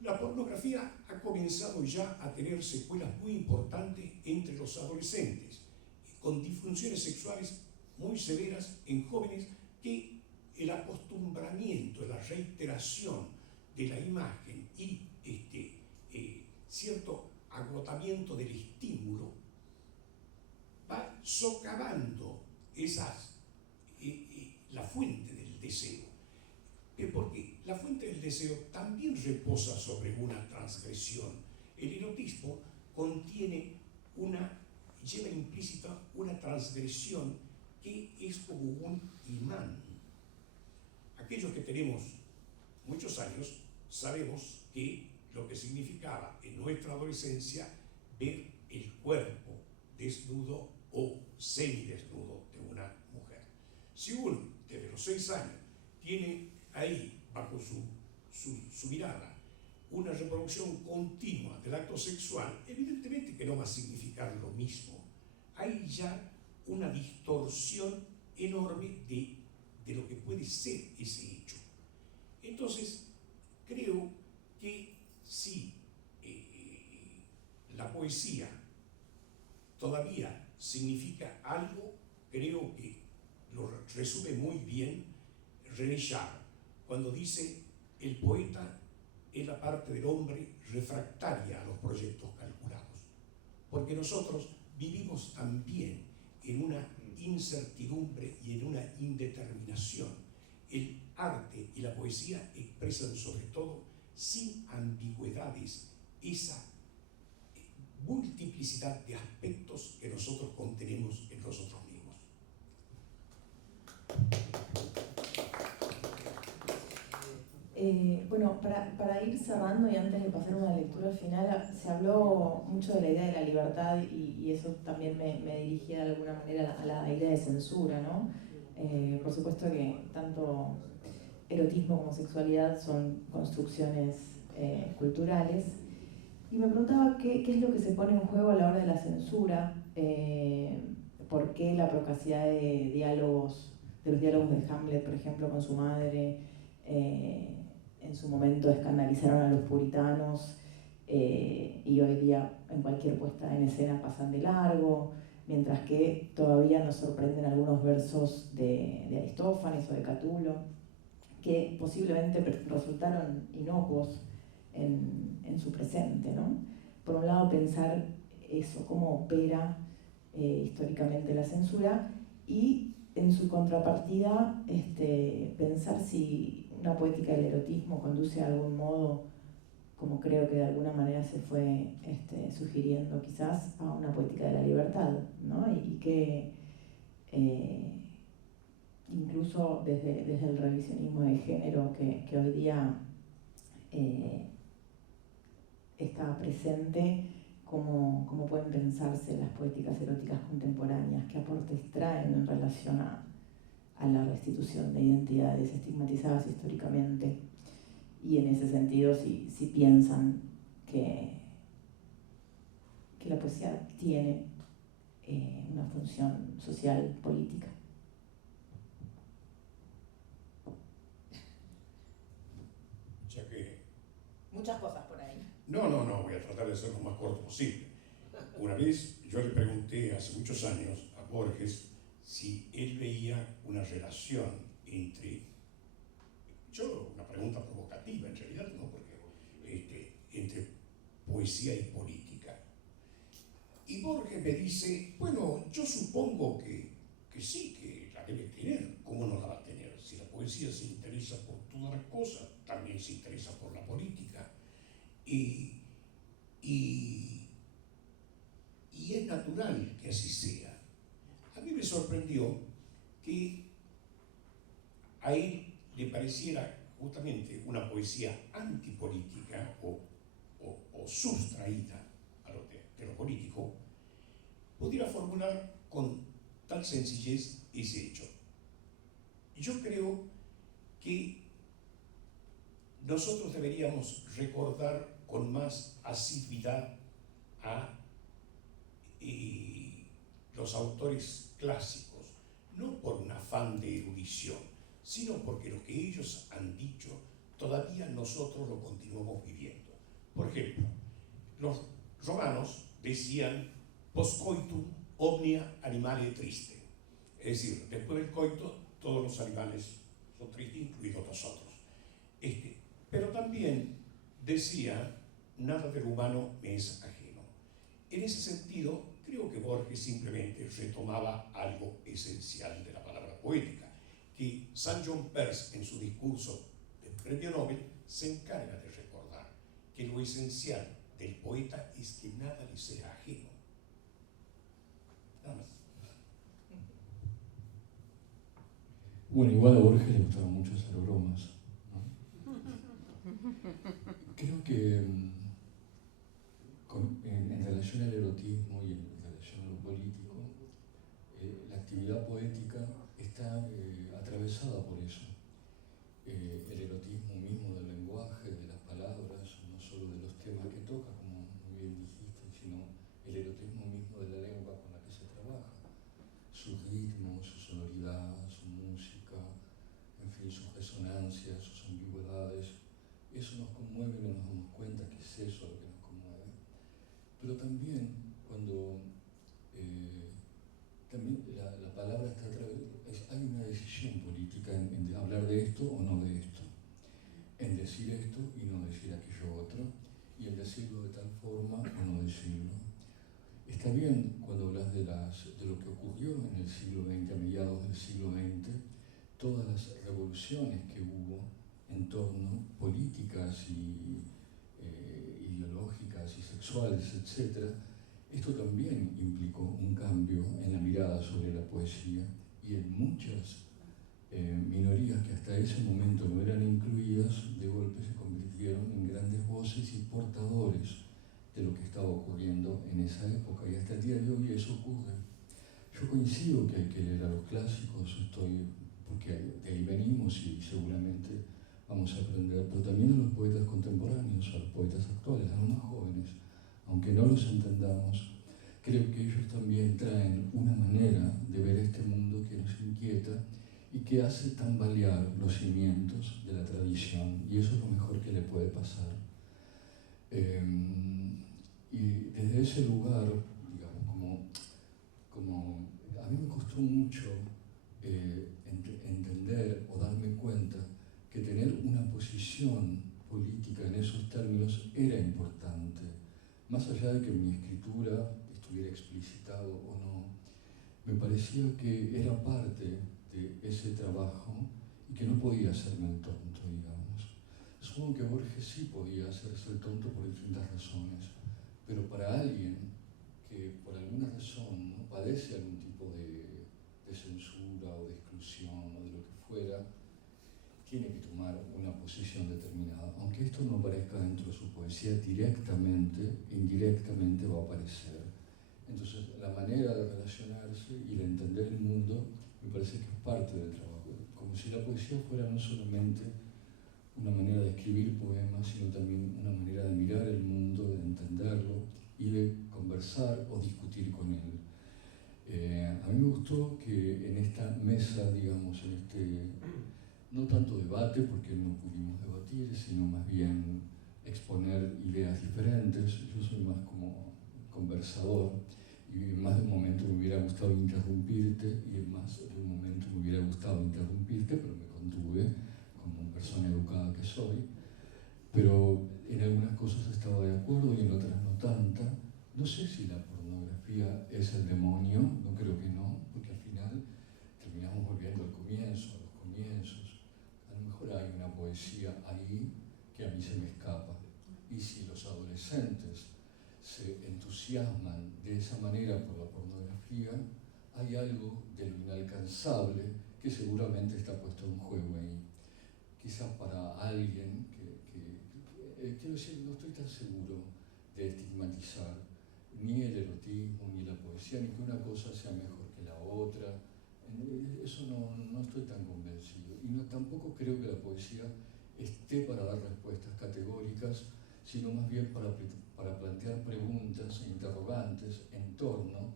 La pornografía ha comenzado ya a tener secuelas muy importantes entre los adolescentes, con disfunciones sexuales muy severas en jóvenes que el acostumbramiento, la reiteración de la imagen y cierto agotamiento del estímulo va socavando la fuente del deseo. Porque la fuente del deseo también reposa sobre una transgresión. El erotismo lleva implícita una transgresión que es como un imán. Aquellos que tenemos muchos años sabemos que lo que significaba en nuestra adolescencia ver el cuerpo desnudo o semidesnudo de una mujer. Si uno desde los 6 años tiene ahí, bajo su mirada, una reproducción continua del acto sexual, evidentemente que no va a significar lo mismo. Hay ya una distorsión enorme de lo que puede ser ese hecho. Entonces, creo que si la poesía todavía significa algo, creo que lo resume muy bien René Char, cuando dice: el poeta es la parte del hombre refractaria a los proyectos calculados, porque nosotros vivimos también en una incertidumbre y en una indeterminación. El arte y la poesía expresan sobre todo, sin ambigüedades, esa multiplicidad de aspectos que nosotros contenemos en nosotros mismos. Bueno, para ir cerrando y antes de pasar a una lectura final, se habló mucho de la idea de la libertad y eso también me dirigía de alguna manera a la idea de censura, ¿no? Por supuesto que tanto erotismo como sexualidad son construcciones culturales, y me preguntaba qué es lo que se pone en juego a la hora de la censura, por qué la procacidad de los diálogos de Hamlet, por ejemplo, con su madre, en su momento escandalizaron a los puritanos, y hoy día en cualquier puesta en escena pasan de largo, mientras que todavía nos sorprenden algunos versos de Aristófanes o de Catulo, que posiblemente resultaron inocuos en su presente, ¿no? Por un lado, pensar eso, cómo opera históricamente la censura, y en su contrapartida pensar si una poética del erotismo conduce de algún modo, como creo que de alguna manera se fue sugiriendo quizás, a una poética de la libertad, ¿no? Y que incluso desde el revisionismo de género que hoy día está presente, cómo pueden pensarse las poéticas eróticas contemporáneas, qué aportes traen en relación a la restitución de identidades estigmatizadas históricamente, y en ese sentido si piensan que la poesía tiene una función social, política. Ya que... Muchas cosas por ahí. No, voy a tratar de ser lo más corto posible. Una vez yo le pregunté hace muchos años a Borges si él veía una relación una pregunta provocativa en realidad, ¿no? Porque entre poesía y política. Y Borges me dice, bueno, yo supongo que sí, que la debe tener. ¿Cómo no la va a tener? Si la poesía se interesa por todas las cosas, también se interesa por la política. Y es natural que así sea. A mí me sorprendió que a él le pareciera justamente una poesía antipolítica o sustraída de lo político, pudiera formular con tal sencillez ese hecho. Yo creo que nosotros deberíamos recordar con más asiduidad a los autores clásicos, no por un afán de erudición, sino porque lo que ellos han dicho todavía nosotros lo continuamos viviendo. Por ejemplo, los romanos decían postcoitum omnia animale triste, es decir, después del coito todos los animales son tristes, incluidos nosotros. Pero también decía, nada del humano me es ajeno. En ese sentido, creo que Borges simplemente retomaba algo esencial de la palabra poética, que St. John Peirce en su discurso del Premio Nobel se encarga de recordar, que lo esencial del poeta es que nada le sea ajeno. Nada más. Bueno, igual a Borges le gustaba mucho hacer bromas, ¿no? Creo que en relación al erotismo y en relación a lo político, la actividad poética está atravesada por eso. El erotismo mismo del lenguaje, de las palabras, no solo de los temas que toca, como muy bien dijiste, sino el erotismo mismo de la lengua con la que se trabaja, sus ritmos, su sonoridad, su música, en fin, sus resonancias, sus ambigüedades. Eso nos conmueve y no nos damos cuenta que es eso lo que nos conmueve. Pero también cuando también la palabra está hay una decisión política en hablar de esto o no de esto, en decir esto y no decir aquello otro, y en decirlo de tal forma o no decirlo. Está bien cuando hablas de lo que ocurrió en el siglo XX, a mediados del siglo XX, todas las revoluciones que hubo en torno, políticas y ideológicas y sexuales, etc. Esto también implicó un cambio en la mirada sobre la poesía y en muchas minorías que hasta ese momento no eran incluidas, de golpe se convirtieron en grandes voces y portadores de lo que estaba ocurriendo en esa época, y hasta el día de hoy eso ocurre. Yo coincido que hay que leer a los clásicos, porque de ahí venimos y seguramente vamos a aprender, pero también a los poetas contemporáneos, a los poetas actuales, a los más jóvenes, aunque no los entendamos. Creo que ellos también traen una manera de ver este mundo que nos inquieta y que hace tambalear los cimientos de la tradición, y eso es lo mejor que le puede pasar. Y desde ese lugar, digamos, como a mí me costó mucho entender o darme cuenta que tener una posición política en esos términos era importante, más allá de que mi escritura estuviera explicitado o no. Me parecía que era parte de ese trabajo y que no podía hacerme el tonto, digamos. Supongo que Borges sí podía hacerse el tonto por distintas razones, pero para alguien que por alguna razón no padece algún tipo de censura o de exclusión o de lo que fuera, tiene que tomar una posición determinada. Aunque esto no aparezca dentro de su poesía directamente, indirectamente va a aparecer. Entonces, la manera de relacionarse y de entender el mundo me parece que es parte del trabajo. Como si la poesía fuera no solamente una manera de escribir poemas, sino también una manera de mirar el mundo, de entenderlo y de conversar o discutir con él. A mí me gustó que en esta mesa, digamos, en este, no tanto debate, porque no pudimos debatir, sino más bien exponer ideas diferentes. Yo soy más como conversador y más de un momento me hubiera gustado interrumpirte y más de un momento me hubiera gustado interrumpirte, pero me contuve como persona educada que soy. Pero en algunas cosas estaba de acuerdo y en otras no tanta. No sé si la pornografía es el demonio, no creo que no, porque al final terminamos volviendo al comienzo, a los comienzos. A lo mejor hay una poesía ahí que a mí se me escapa. Y si los adolescentes se entusiasman de esa manera por la pornografía, hay algo de lo inalcanzable que seguramente está puesto en juego ahí. Quizás para alguien quiero decir, no estoy tan seguro de estigmatizar ni el erotismo, ni la poesía, ni que una cosa sea mejor que la otra. Eso no estoy tan convencido. Y tampoco creo que la poesía esté para dar respuestas categóricas, sino más bien para plantear preguntas e interrogantes en torno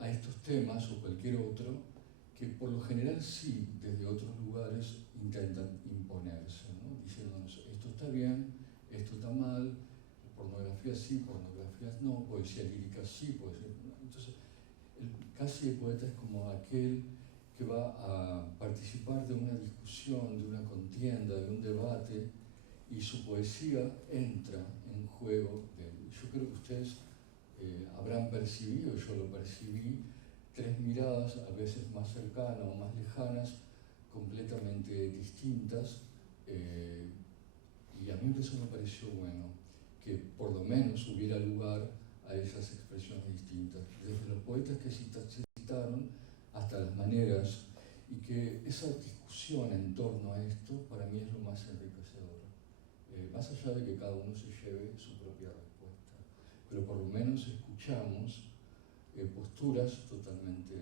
a estos temas o cualquier otro que por lo general sí, desde otros lugares, intentan imponerse, ¿no? Diciéndonos, esto está bien, esto está mal, pornografía sí, pornografía no, poesía lírica sí, poesía no. Entonces, el casi de poeta es como aquel que va a participar de una discusión, de una contienda, de un debate, y su poesía entra en juego. Yo creo que ustedes habrán percibido, yo lo percibí, tres miradas, a veces más cercanas o más lejanas, completamente distintas, y a mí eso me pareció bueno, que por lo menos hubiera lugar a esas expresiones distintas, desde los poetas que se citaron hasta las maneras, y que esa discusión en torno a esto para mí es lo más enriquecedor, más allá de que cada uno se lleve su propia respuesta, pero por lo menos escuchamos posturas totalmente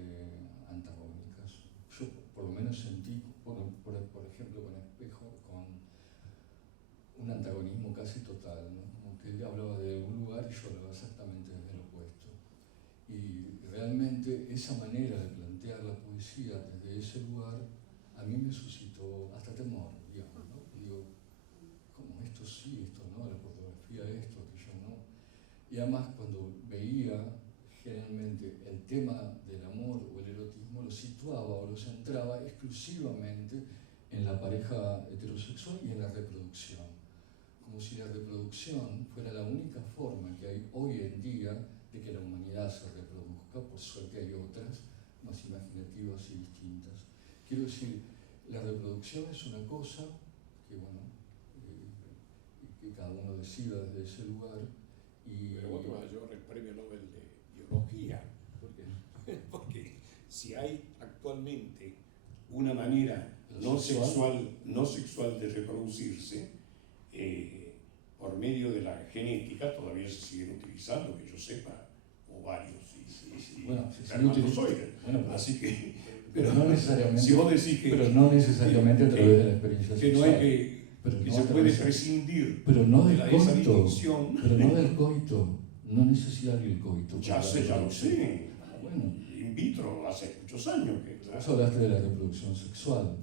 antagónicas. Yo por lo menos sentí, por ejemplo, con Espejo, con un antagonismo casi total, ¿no? Como que él hablaba de algún lugar y yo hablaba exactamente desde lo opuesto. Y realmente esa manera de plantear la poesía desde ese lugar a mí me suscitó hasta temor, digamos, ¿no? Digo, como esto sí, esto no, la fotografía esto, aquello no. Y además cuando veía generalmente el tema del amor o el erotismo lo situaba o lo centraba exclusivamente en la pareja heterosexual y en la reproducción, como si la reproducción fuera la única forma que hay hoy en día de que la humanidad se reproduzca. Por suerte hay otras más imaginativas y distintas. Quiero decir, la reproducción es una cosa que, bueno, que cada uno decida desde ese lugar. Pero vos te vas a llevar el premio Nobel de Biología. ¿Por qué? Porque si hay actualmente una manera no sexual de reproducirse, por medio de la genética, todavía se siguen utilizando, que yo sepa, ovarios y bueno, espermatozoides. Bueno, así que, pero no necesariamente, si vos decís que, pero no necesariamente a través de la experiencia que sexual. no hay que no se puede prescindir pero no de del esa coito, distinción. pero no del coito, no necesario el coito. Ya lo sé. Bueno, In vitro hace muchos años que... vos hablaste de la reproducción sexual,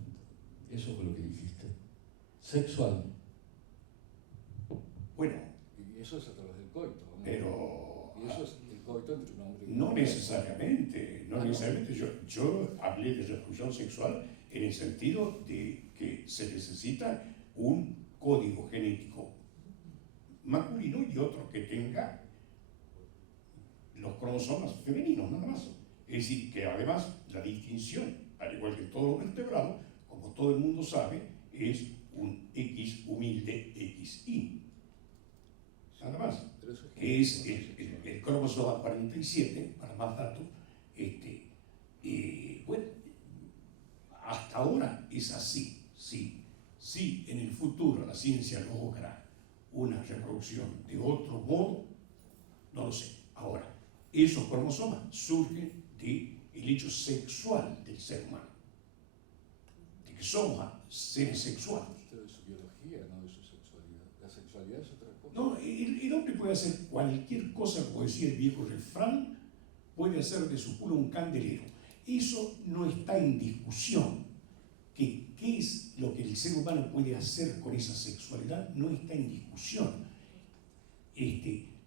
eso fue lo que dijiste. Sexual. Bueno, Y eso es a través del coito, ¿no? pero... Y eso es el coito entre un hombre y una No mujer. necesariamente, no necesariamente. Yo hablé de reproducción sexual en el sentido de que se necesita un código genético masculino y otro que tenga los cromosomas femeninos, nada más. Es decir, que además la distinción, al igual que en todos los vertebrados, como todo el mundo sabe, es un X humilde XY. Nada más. Que es el cromosoma 47, para más datos. Bueno, hasta ahora es así, sí. Si en el futuro la ciencia logra una reproducción de otro modo, no lo sé. Ahora, esos cromosomas surgen del hecho sexual del ser humano, de que somos seres sexuales. Esto de su biología, no de su sexualidad. La sexualidad es otra cosa. No, el hombre puede hacer cualquier cosa, como decía el viejo refrán, puede hacer de su culo un candelero. Eso no está en discusión. ¿Qué es lo que el ser humano puede hacer con esa sexualidad? No está en discusión.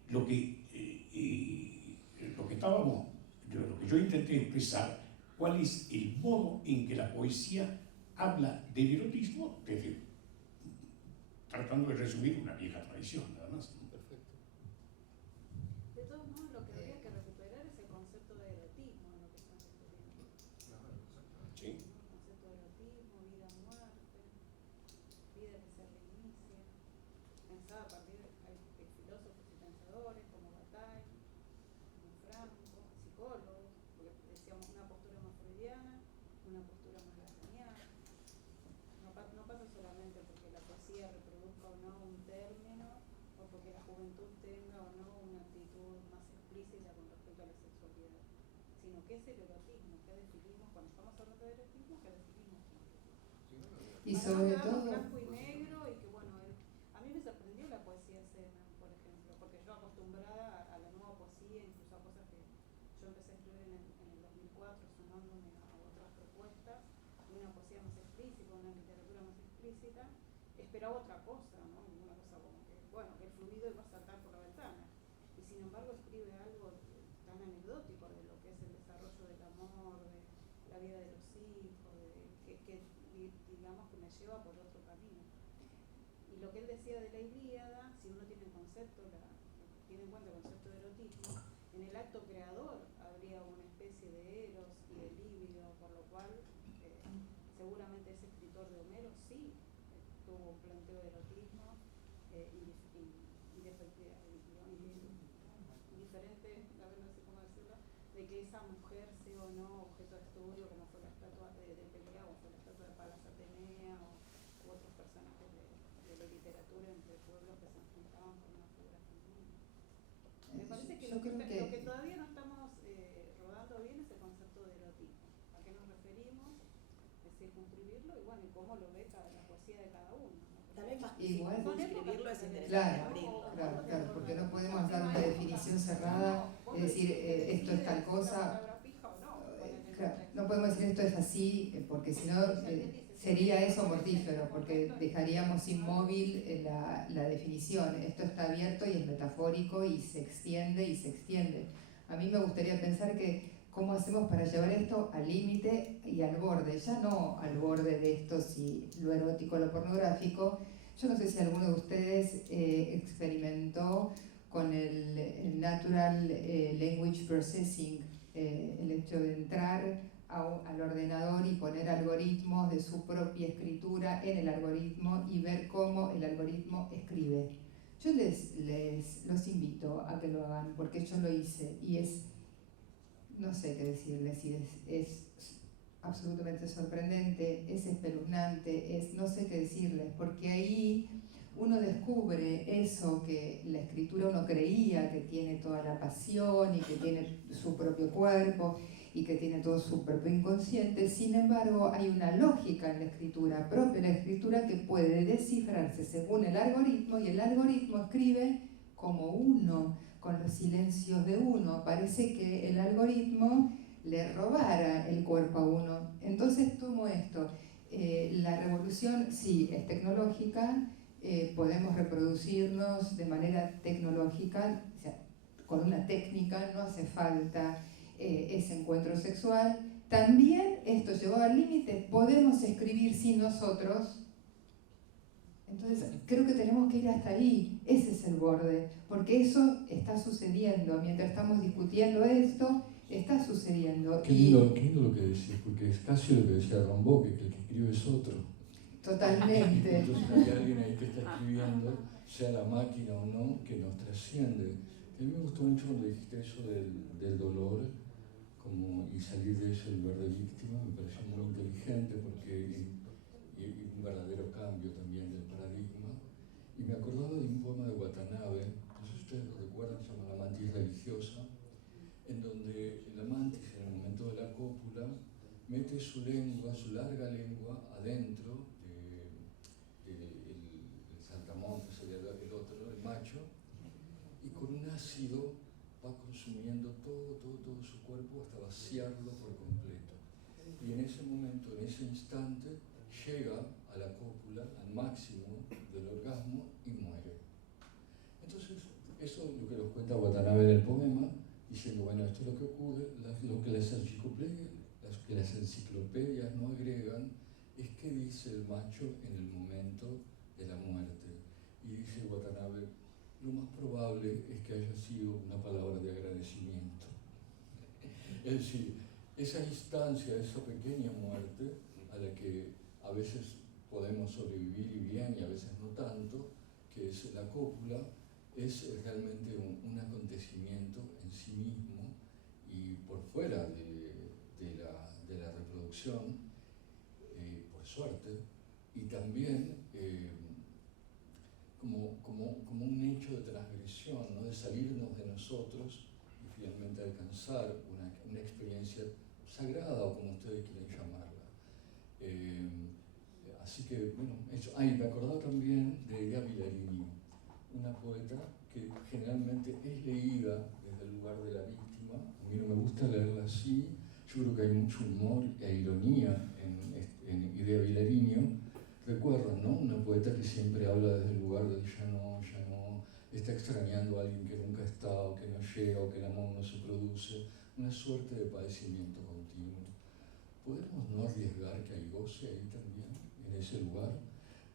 Lo que yo intenté expresar, cuál es el modo en que la poesía habla del erotismo, tratando de resumir una vieja tradición, nada más. Perfecto. De todos modos, lo que habría que recuperar es el concepto de erotismo en lo que están estudiando. ¿Sí? El concepto de erotismo, vida-muerte, vida que se reinicia, pensada a partir de filósofos y pensadores como Bataille, como Franco, psicólogos, porque decíamos una postura más freudiana, una postura más lacaniana. No pasa solamente porque la poesía reproduzca o no un término, o porque la juventud tenga o no una actitud más explícita con respecto a la sexualidad, sino que es el erotismo, que definimos, cuando estamos hablando de erotismo, que definimos como erotismo. Y Para sobre no quedarnos todo, blanco y negro, y que bueno, a mí me sorprendió la poesía Semen, por ejemplo, porque yo acostumbrada a la nueva poesía, incluso a cosas que yo empecé a escribir en el 2004, sumándome a otras propuestas, de una poesía más explícita, una literatura más explícita, esperaba otra cosa, ¿no? Una cosa como que, bueno, que el fluido iba a saltar por la ventana. Y sin embargo escribe algo tan anecdótico de lo que es el desarrollo del amor, de la vida de los hijos, que digamos que me lleva por otro camino. Y lo que él decía de la Ilíada, si uno tiene en cuenta el concepto de erotismo, en el acto creador habría una especie de eros y de líbido, por lo cual seguramente ese escritor de Homero sí tuvo un planteo de erotismo diferente, a ver, no sé cómo decirlo, de que esa mujer sea o no objeto de estudio, como fue la estatua de Pelea, o fue la estatua de Palas Atenea, u otros personajes de la literatura entre pueblos que se enfrentaban con una figura femenina. Me parece que yo creo lo que todavía no estamos rodando bien es el concepto de erotismo. ¿A qué nos referimos? Es circunscribirlo y bueno, y cómo lo ve la poesía de cada uno, ¿no? Tal vez más que Igual, circunscribirlo es interesante claro, abrirlo. claro, porque no podemos dar una definición cerrada, es decir, esto es tal cosa. Claro, no podemos decir esto es así, porque si no sería eso mortífero, porque dejaríamos inmóvil la definición. Esto está abierto y es metafórico y se extiende y se extiende. A mí me gustaría pensar que cómo hacemos para llevar esto al límite y al borde, ya no al borde de esto, si lo erótico, lo pornográfico. Yo no sé si alguno de ustedes experimentó con el Natural Language Processing, el hecho de entrar al ordenador y poner algoritmos de su propia escritura en el algoritmo y ver cómo el algoritmo escribe. Yo los invito a que lo hagan, porque yo lo hice y es, no sé qué decirles, y es absolutamente sorprendente, es espeluznante, no sé qué decirles, porque ahí uno descubre eso que la escritura uno creía que tiene toda la pasión y que tiene su propio cuerpo y que tiene todo su propio inconsciente. Sin embargo, hay una lógica en la escritura, propia de la escritura, que puede descifrarse según el algoritmo, y el algoritmo escribe como uno, con los silencios de uno. Parece que el algoritmo le robara el cuerpo a uno. Entonces tomo esto. La revolución sí es tecnológica, podemos reproducirnos de manera tecnológica, o sea, con una técnica, no hace falta ese encuentro sexual. También, esto llevado al límite, podemos escribir sin nosotros. Entonces, creo que tenemos que ir hasta ahí, ese es el borde, porque eso está sucediendo, mientras estamos discutiendo esto, está sucediendo. Qué lindo lo que decís, porque es casi lo que decía Rimbaud, que el que escribe es otro. Totalmente. Entonces hay alguien ahí que está escribiendo, sea la máquina o no, que nos trasciende. A mí me gustó mucho cuando dijiste eso del dolor, y salir de eso en lugar de víctima, me pareció muy inteligente, porque y y un verdadero cambio también del paradigma. Y me acordaba de un poema de Watanabe, no sé si ustedes lo recuerdan, se llama La mantis religiosa, en donde la mantis, en el momento de la cópula, mete su lengua, su larga lengua, adentro el saltamontes, sería el otro, el macho, y con un ácido va consumiendo todo su cuerpo hasta vaciarlo por completo. Y en ese momento, en ese instante, llega a la cópula, al máximo del orgasmo y muere. Entonces, eso es lo que nos cuenta Watanabe en el poema, diciendo, bueno, esto es lo que ocurre, lo que las enciclopedias no agregan es qué dice el macho en el momento de la muerte. Y dice Watanabe, lo más probable es que haya sido una palabra de agradecimiento. Es decir, esa instancia, esa pequeña muerte, a la que a veces podemos sobrevivir y bien y a veces no tanto, que es la cópula, es realmente un acontecimiento en sí mismo y por fuera de la reproducción, por suerte, y también como un hecho de transgresión, ¿no? De salirnos de nosotros y finalmente alcanzar una experiencia sagrada o como ustedes quieren llamarla. Así que, bueno, eso. Me acordaba también de Ida Villarini, una poeta que generalmente es leída desde el lugar de la víctima. A mí no me gusta leerla así. Yo creo que hay mucho humor e ironía en Ida Villarini. Recuerdan, ¿no? Una poeta que siempre habla desde el lugar de ya no, está extrañando a alguien que nunca está, o que no llega, o que el amor no se produce. Una suerte de padecimiento continuo. ¿Podemos no arriesgar que hay goce ahí también, en ese lugar?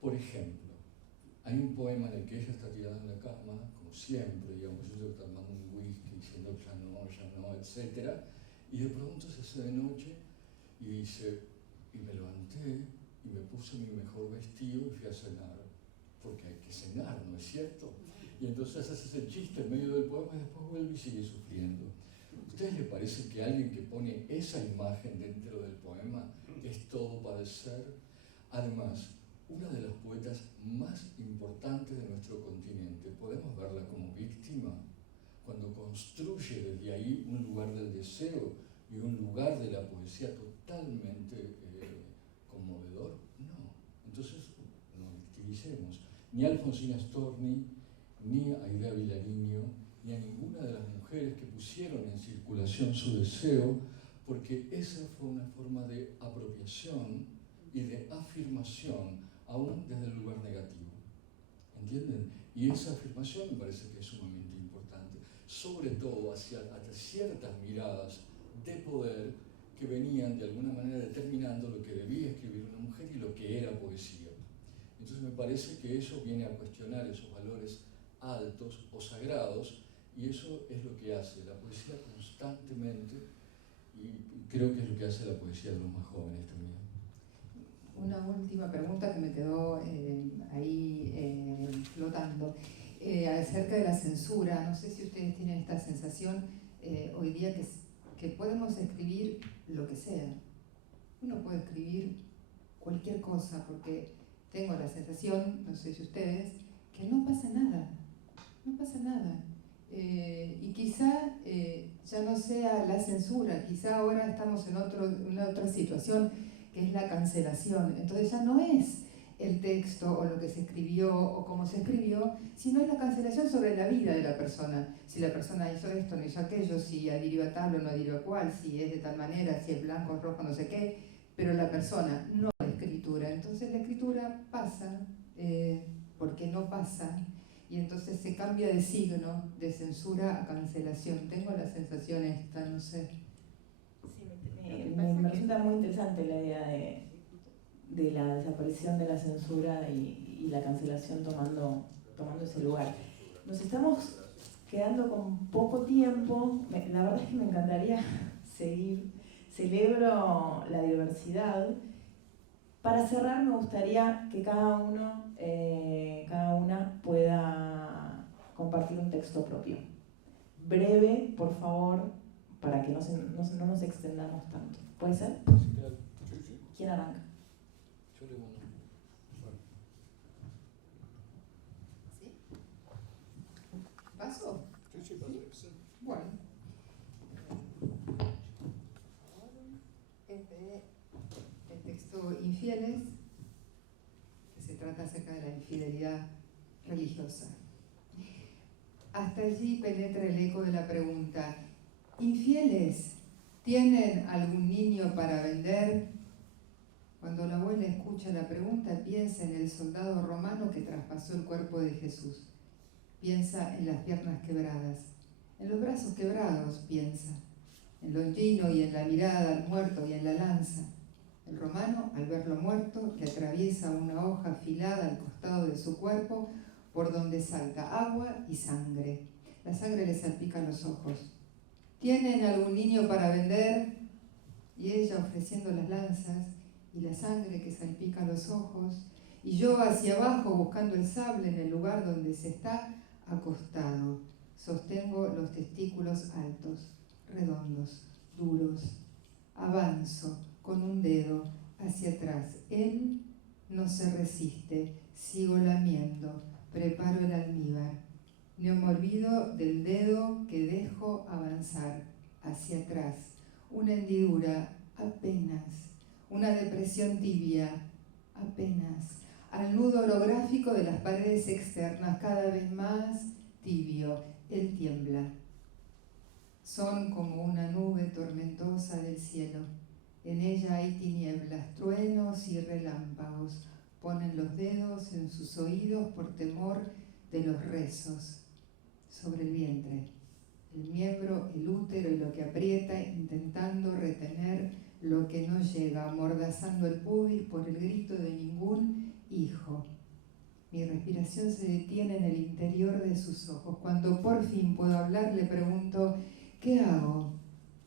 Por ejemplo, hay un poema en el que ella está tirada en la cama, como siempre, digamos, yo estoy tomando un whisky, diciendo ya no, etc. Y de pronto se hace de noche y dice, y me levanté y me puse mi mejor vestido y fui a cenar, porque hay que cenar, ¿no es cierto? Y entonces hace ese chiste en medio del poema y después vuelve y sigue sufriendo. ¿A ustedes les parece que alguien que pone esa imagen dentro del poema es todo padecer? Además, una de las poetas más importantes de nuestro continente, podemos verla como víctima cuando construye desde ahí un lugar del deseo y un lugar de la poesía totalmente conmovedor. No. Entonces, no victimicemos ni a Alfonsina Storni, ni a Aida Vilariño, ni a ninguna de las mujeres que pusieron en circulación su deseo, porque esa fue una forma de apropiación y de afirmación, aún desde el lugar negativo. ¿Entienden? Y esa afirmación me parece que es sumamente importante, sobre todo hacia ciertas miradas de poder que venían de alguna manera determinando lo que debía escribir una mujer y lo que era poesía. Entonces me parece que eso viene a cuestionar esos valores altos o sagrados, y eso es lo que hace la poesía constantemente, y creo que es lo que hace la poesía de los más jóvenes también. Una última pregunta que me quedó ahí flotando, acerca de la censura. No sé si ustedes tienen esta sensación hoy día que podemos escribir lo que sea. Uno puede escribir cualquier cosa, porque tengo la sensación, no sé si ustedes, que no pasa nada. No pasa nada. Y quizá ya no sea la censura, quizá ahora estamos en una otra situación, que es la cancelación. Entonces ya no es el texto o lo que se escribió o cómo se escribió, sino es la cancelación sobre la vida de la persona. Si la persona hizo esto, no hizo aquello, si adhirió a tal o no adhirió a cual, si es de tal manera, si es blanco, rojo, no sé qué, pero la persona, no la escritura. Entonces la escritura pasa porque no pasa, y entonces se cambia de signo, de censura a cancelación. Tengo la sensación esta, no sé. Sí, me resulta muy interesante la idea de la desaparición de la censura y la cancelación tomando ese lugar. Nos estamos quedando con poco tiempo. La verdad es que me encantaría seguir. Celebro la diversidad. Para cerrar, me gustaría que cada uno, cada una pueda compartir un texto propio. Breve, por favor, para que no nos extendamos tanto. ¿Puede ser? Sí, claro. Sí. ¿Quién arranca? Yo leo uno. ¿Paso? Sí, sí. Bueno. Este el texto Infieles, que se trata acerca de la infidelidad religiosa. Hasta allí penetra el eco de la pregunta: ¿infieles tienen algún niño para vender? Cuando la abuela escucha la pregunta, piensa en el soldado romano que traspasó el cuerpo de Jesús. Piensa en las piernas quebradas, en los brazos quebrados, piensa, en Longino y en la mirada al muerto y en la lanza. El romano, al verlo muerto, le atraviesa una hoja afilada al costado de su cuerpo, por donde salta agua y sangre. La sangre le salpica los ojos. ¿Tienen algún niño para vender? Y ella ofreciendo las lanzas y la sangre que salpica los ojos, y yo hacia abajo buscando el sable en el lugar donde se está acostado. Sostengo los testículos altos, redondos, duros. Avanzo con un dedo hacia atrás. Él no se resiste. Sigo lamiendo. Preparo el almíbar. No me olvido del dedo que dejo avanzar hacia atrás. Una hendidura apenas. Una depresión tibia apenas. Al nudo orográfico de las paredes externas, cada vez más tibio. Él tiembla. Son como una nube tormentosa del cielo. En ella hay tinieblas, truenos y relámpagos. Ponen los dedos en sus oídos por temor de los rezos. Sobre el vientre, el miembro, el útero y lo que aprieta, intentando retener lo que no llega, amordazando el pubis por el grito de ningún hijo. Mi respiración se detiene en el interior de sus ojos. Cuando por fin puedo hablar, le pregunto: ¿qué hago?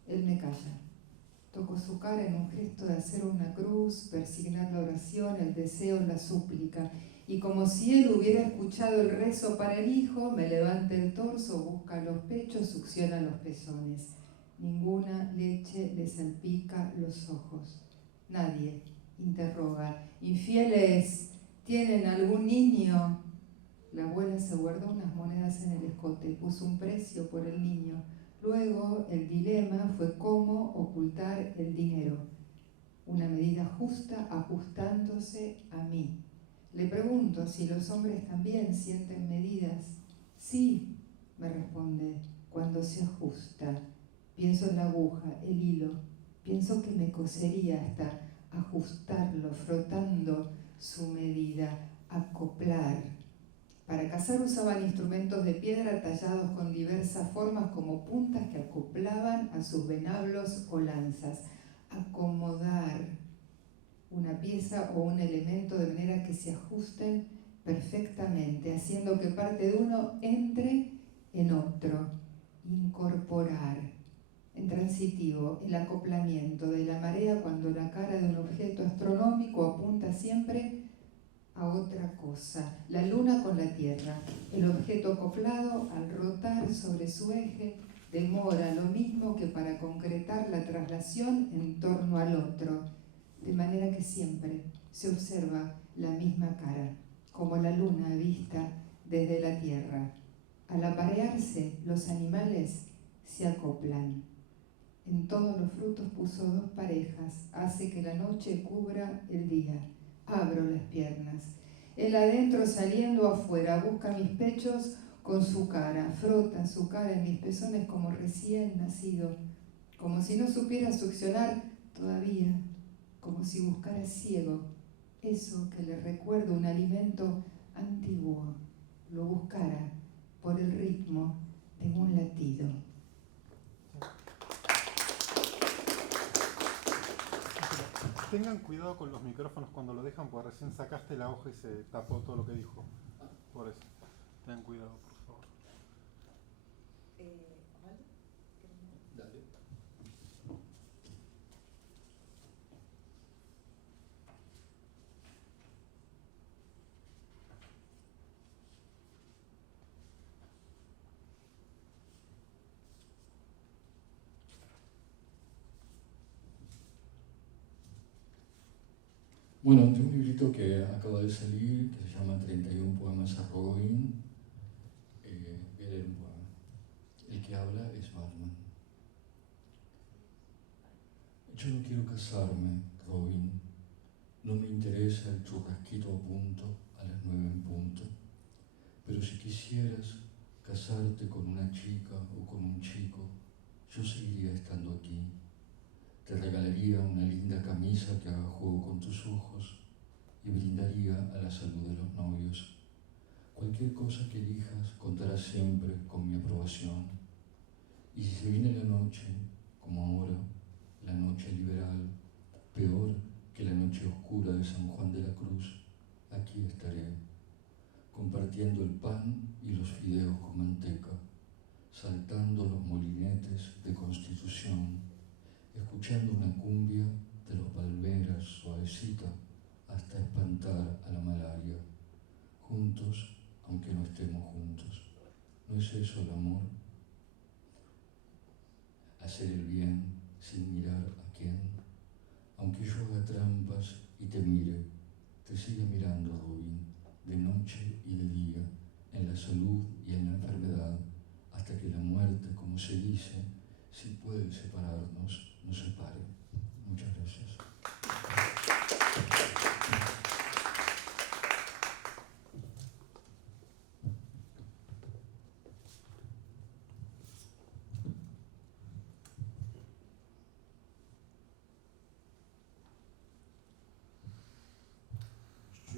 Él me calla. Toco su cara en un gesto de hacer una cruz, persignar la oración, el deseo, la súplica. Y como si él hubiera escuchado el rezo para el hijo, me levanta el torso, busca los pechos, succiona los pezones. Ninguna leche le salpica los ojos. Nadie interroga: ¿infieles tienen algún niño? La abuela se guardó unas monedas en el escote, puso un precio por el niño. Luego el dilema fue cómo ocultar el dinero. Una medida justa ajustándose a mí. Le pregunto si los hombres también sienten medidas. Sí, me responde, cuando se ajusta. Pienso en la aguja, el hilo. Pienso que me cosería hasta ajustarlo, frotando su medida, acoplar. Para cazar usaban instrumentos de piedra tallados con diversas formas como puntas que acoplaban a sus venablos o lanzas. Acomodar una pieza o un elemento de manera que se ajusten perfectamente, haciendo que parte de uno entre en otro. Incorporar. En transitivo, el acoplamiento de la marea cuando la cara de un objeto astronómico apunta siempre a otra cosa. La luna con la tierra. El objeto acoplado, al rotar sobre su eje, demora lo mismo que para concretar la traslación en torno al otro, de manera que siempre se observa la misma cara, como la luna vista desde la tierra. Al aparearse, los animales se acoplan. En todos los frutos puso dos parejas, hace que la noche cubra el día. Abro las piernas. Él adentro saliendo afuera, busca mis pechos con su cara, frota su cara en mis pezones como recién nacido, como si no supiera succionar todavía, como si buscara ciego eso que le recuerda un alimento antiguo, lo buscara por el ritmo de un latido. Tengan cuidado con los micrófonos cuando lo dejan, porque recién sacaste la hoja y se tapó todo lo que dijo. Por eso, tengan cuidado, por favor. Dale. Bueno, de un librito que acaba de salir, que se llama 31 poemas a Robin. Voy a leer un poema. que habla es Batman. Yo no quiero casarme, Robin. No me interesa el churrasquito a punto a las 9 en punto. Pero si quisieras casarte con una chica o con un chico, yo seguiría estando aquí. Te regalaría una linda camisa que haga juego con tus ojos y brindaría a la salud de los novios. Cualquier cosa que elijas contará siempre con mi aprobación. Y si se viene la noche, como ahora, la noche liberal, peor que la noche oscura de San Juan de la Cruz, aquí estaré, compartiendo el pan y los fideos con manteca, saltando los molinetes de Constitución, escuchando una cumbia de los Palmeras suavecita hasta espantar a la malaria, juntos aunque no estemos juntos. ¿No es eso el amor? Hacer el bien sin mirar a quién. Aunque yo haga trampas y te mire, te siga mirando, Robin, de noche y de día, en la salud y en la enfermedad, hasta que la muerte, como se dice, si puede separarnos, nos separe. Muchas gracias.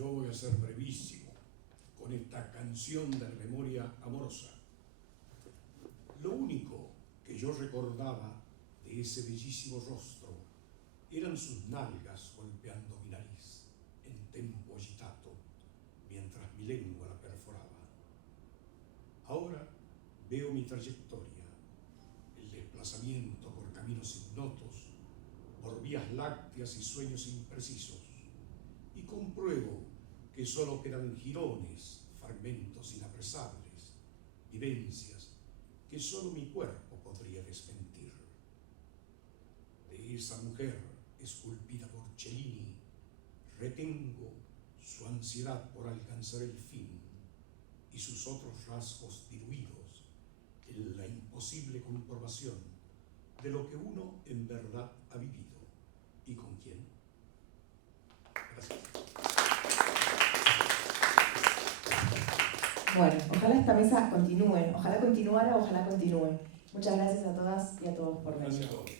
Yo voy a ser brevísimo con esta canción de la memoria amorosa. Lo único que yo recordaba de ese bellísimo rostro eran sus nalgas golpeando mi nariz en tempo agitato mientras mi lengua la perforaba. Ahora veo mi trayectoria, el desplazamiento por caminos ignotos, por vías lácteas y sueños imprecisos, y compruebo que solo quedan jirones, fragmentos inapresables, vivencias que solo mi cuerpo podría desmentir. De esa mujer esculpida por Cellini, retengo su ansiedad por alcanzar el fin y sus otros rasgos diluidos en la imposible comprobación de lo que uno en verdad ha vivido y con quién. Gracias. Bueno, ojalá esta mesa continúe, ojalá continuara, ojalá continúe. Muchas gracias a todas y a todos por venir. Gracias a todos.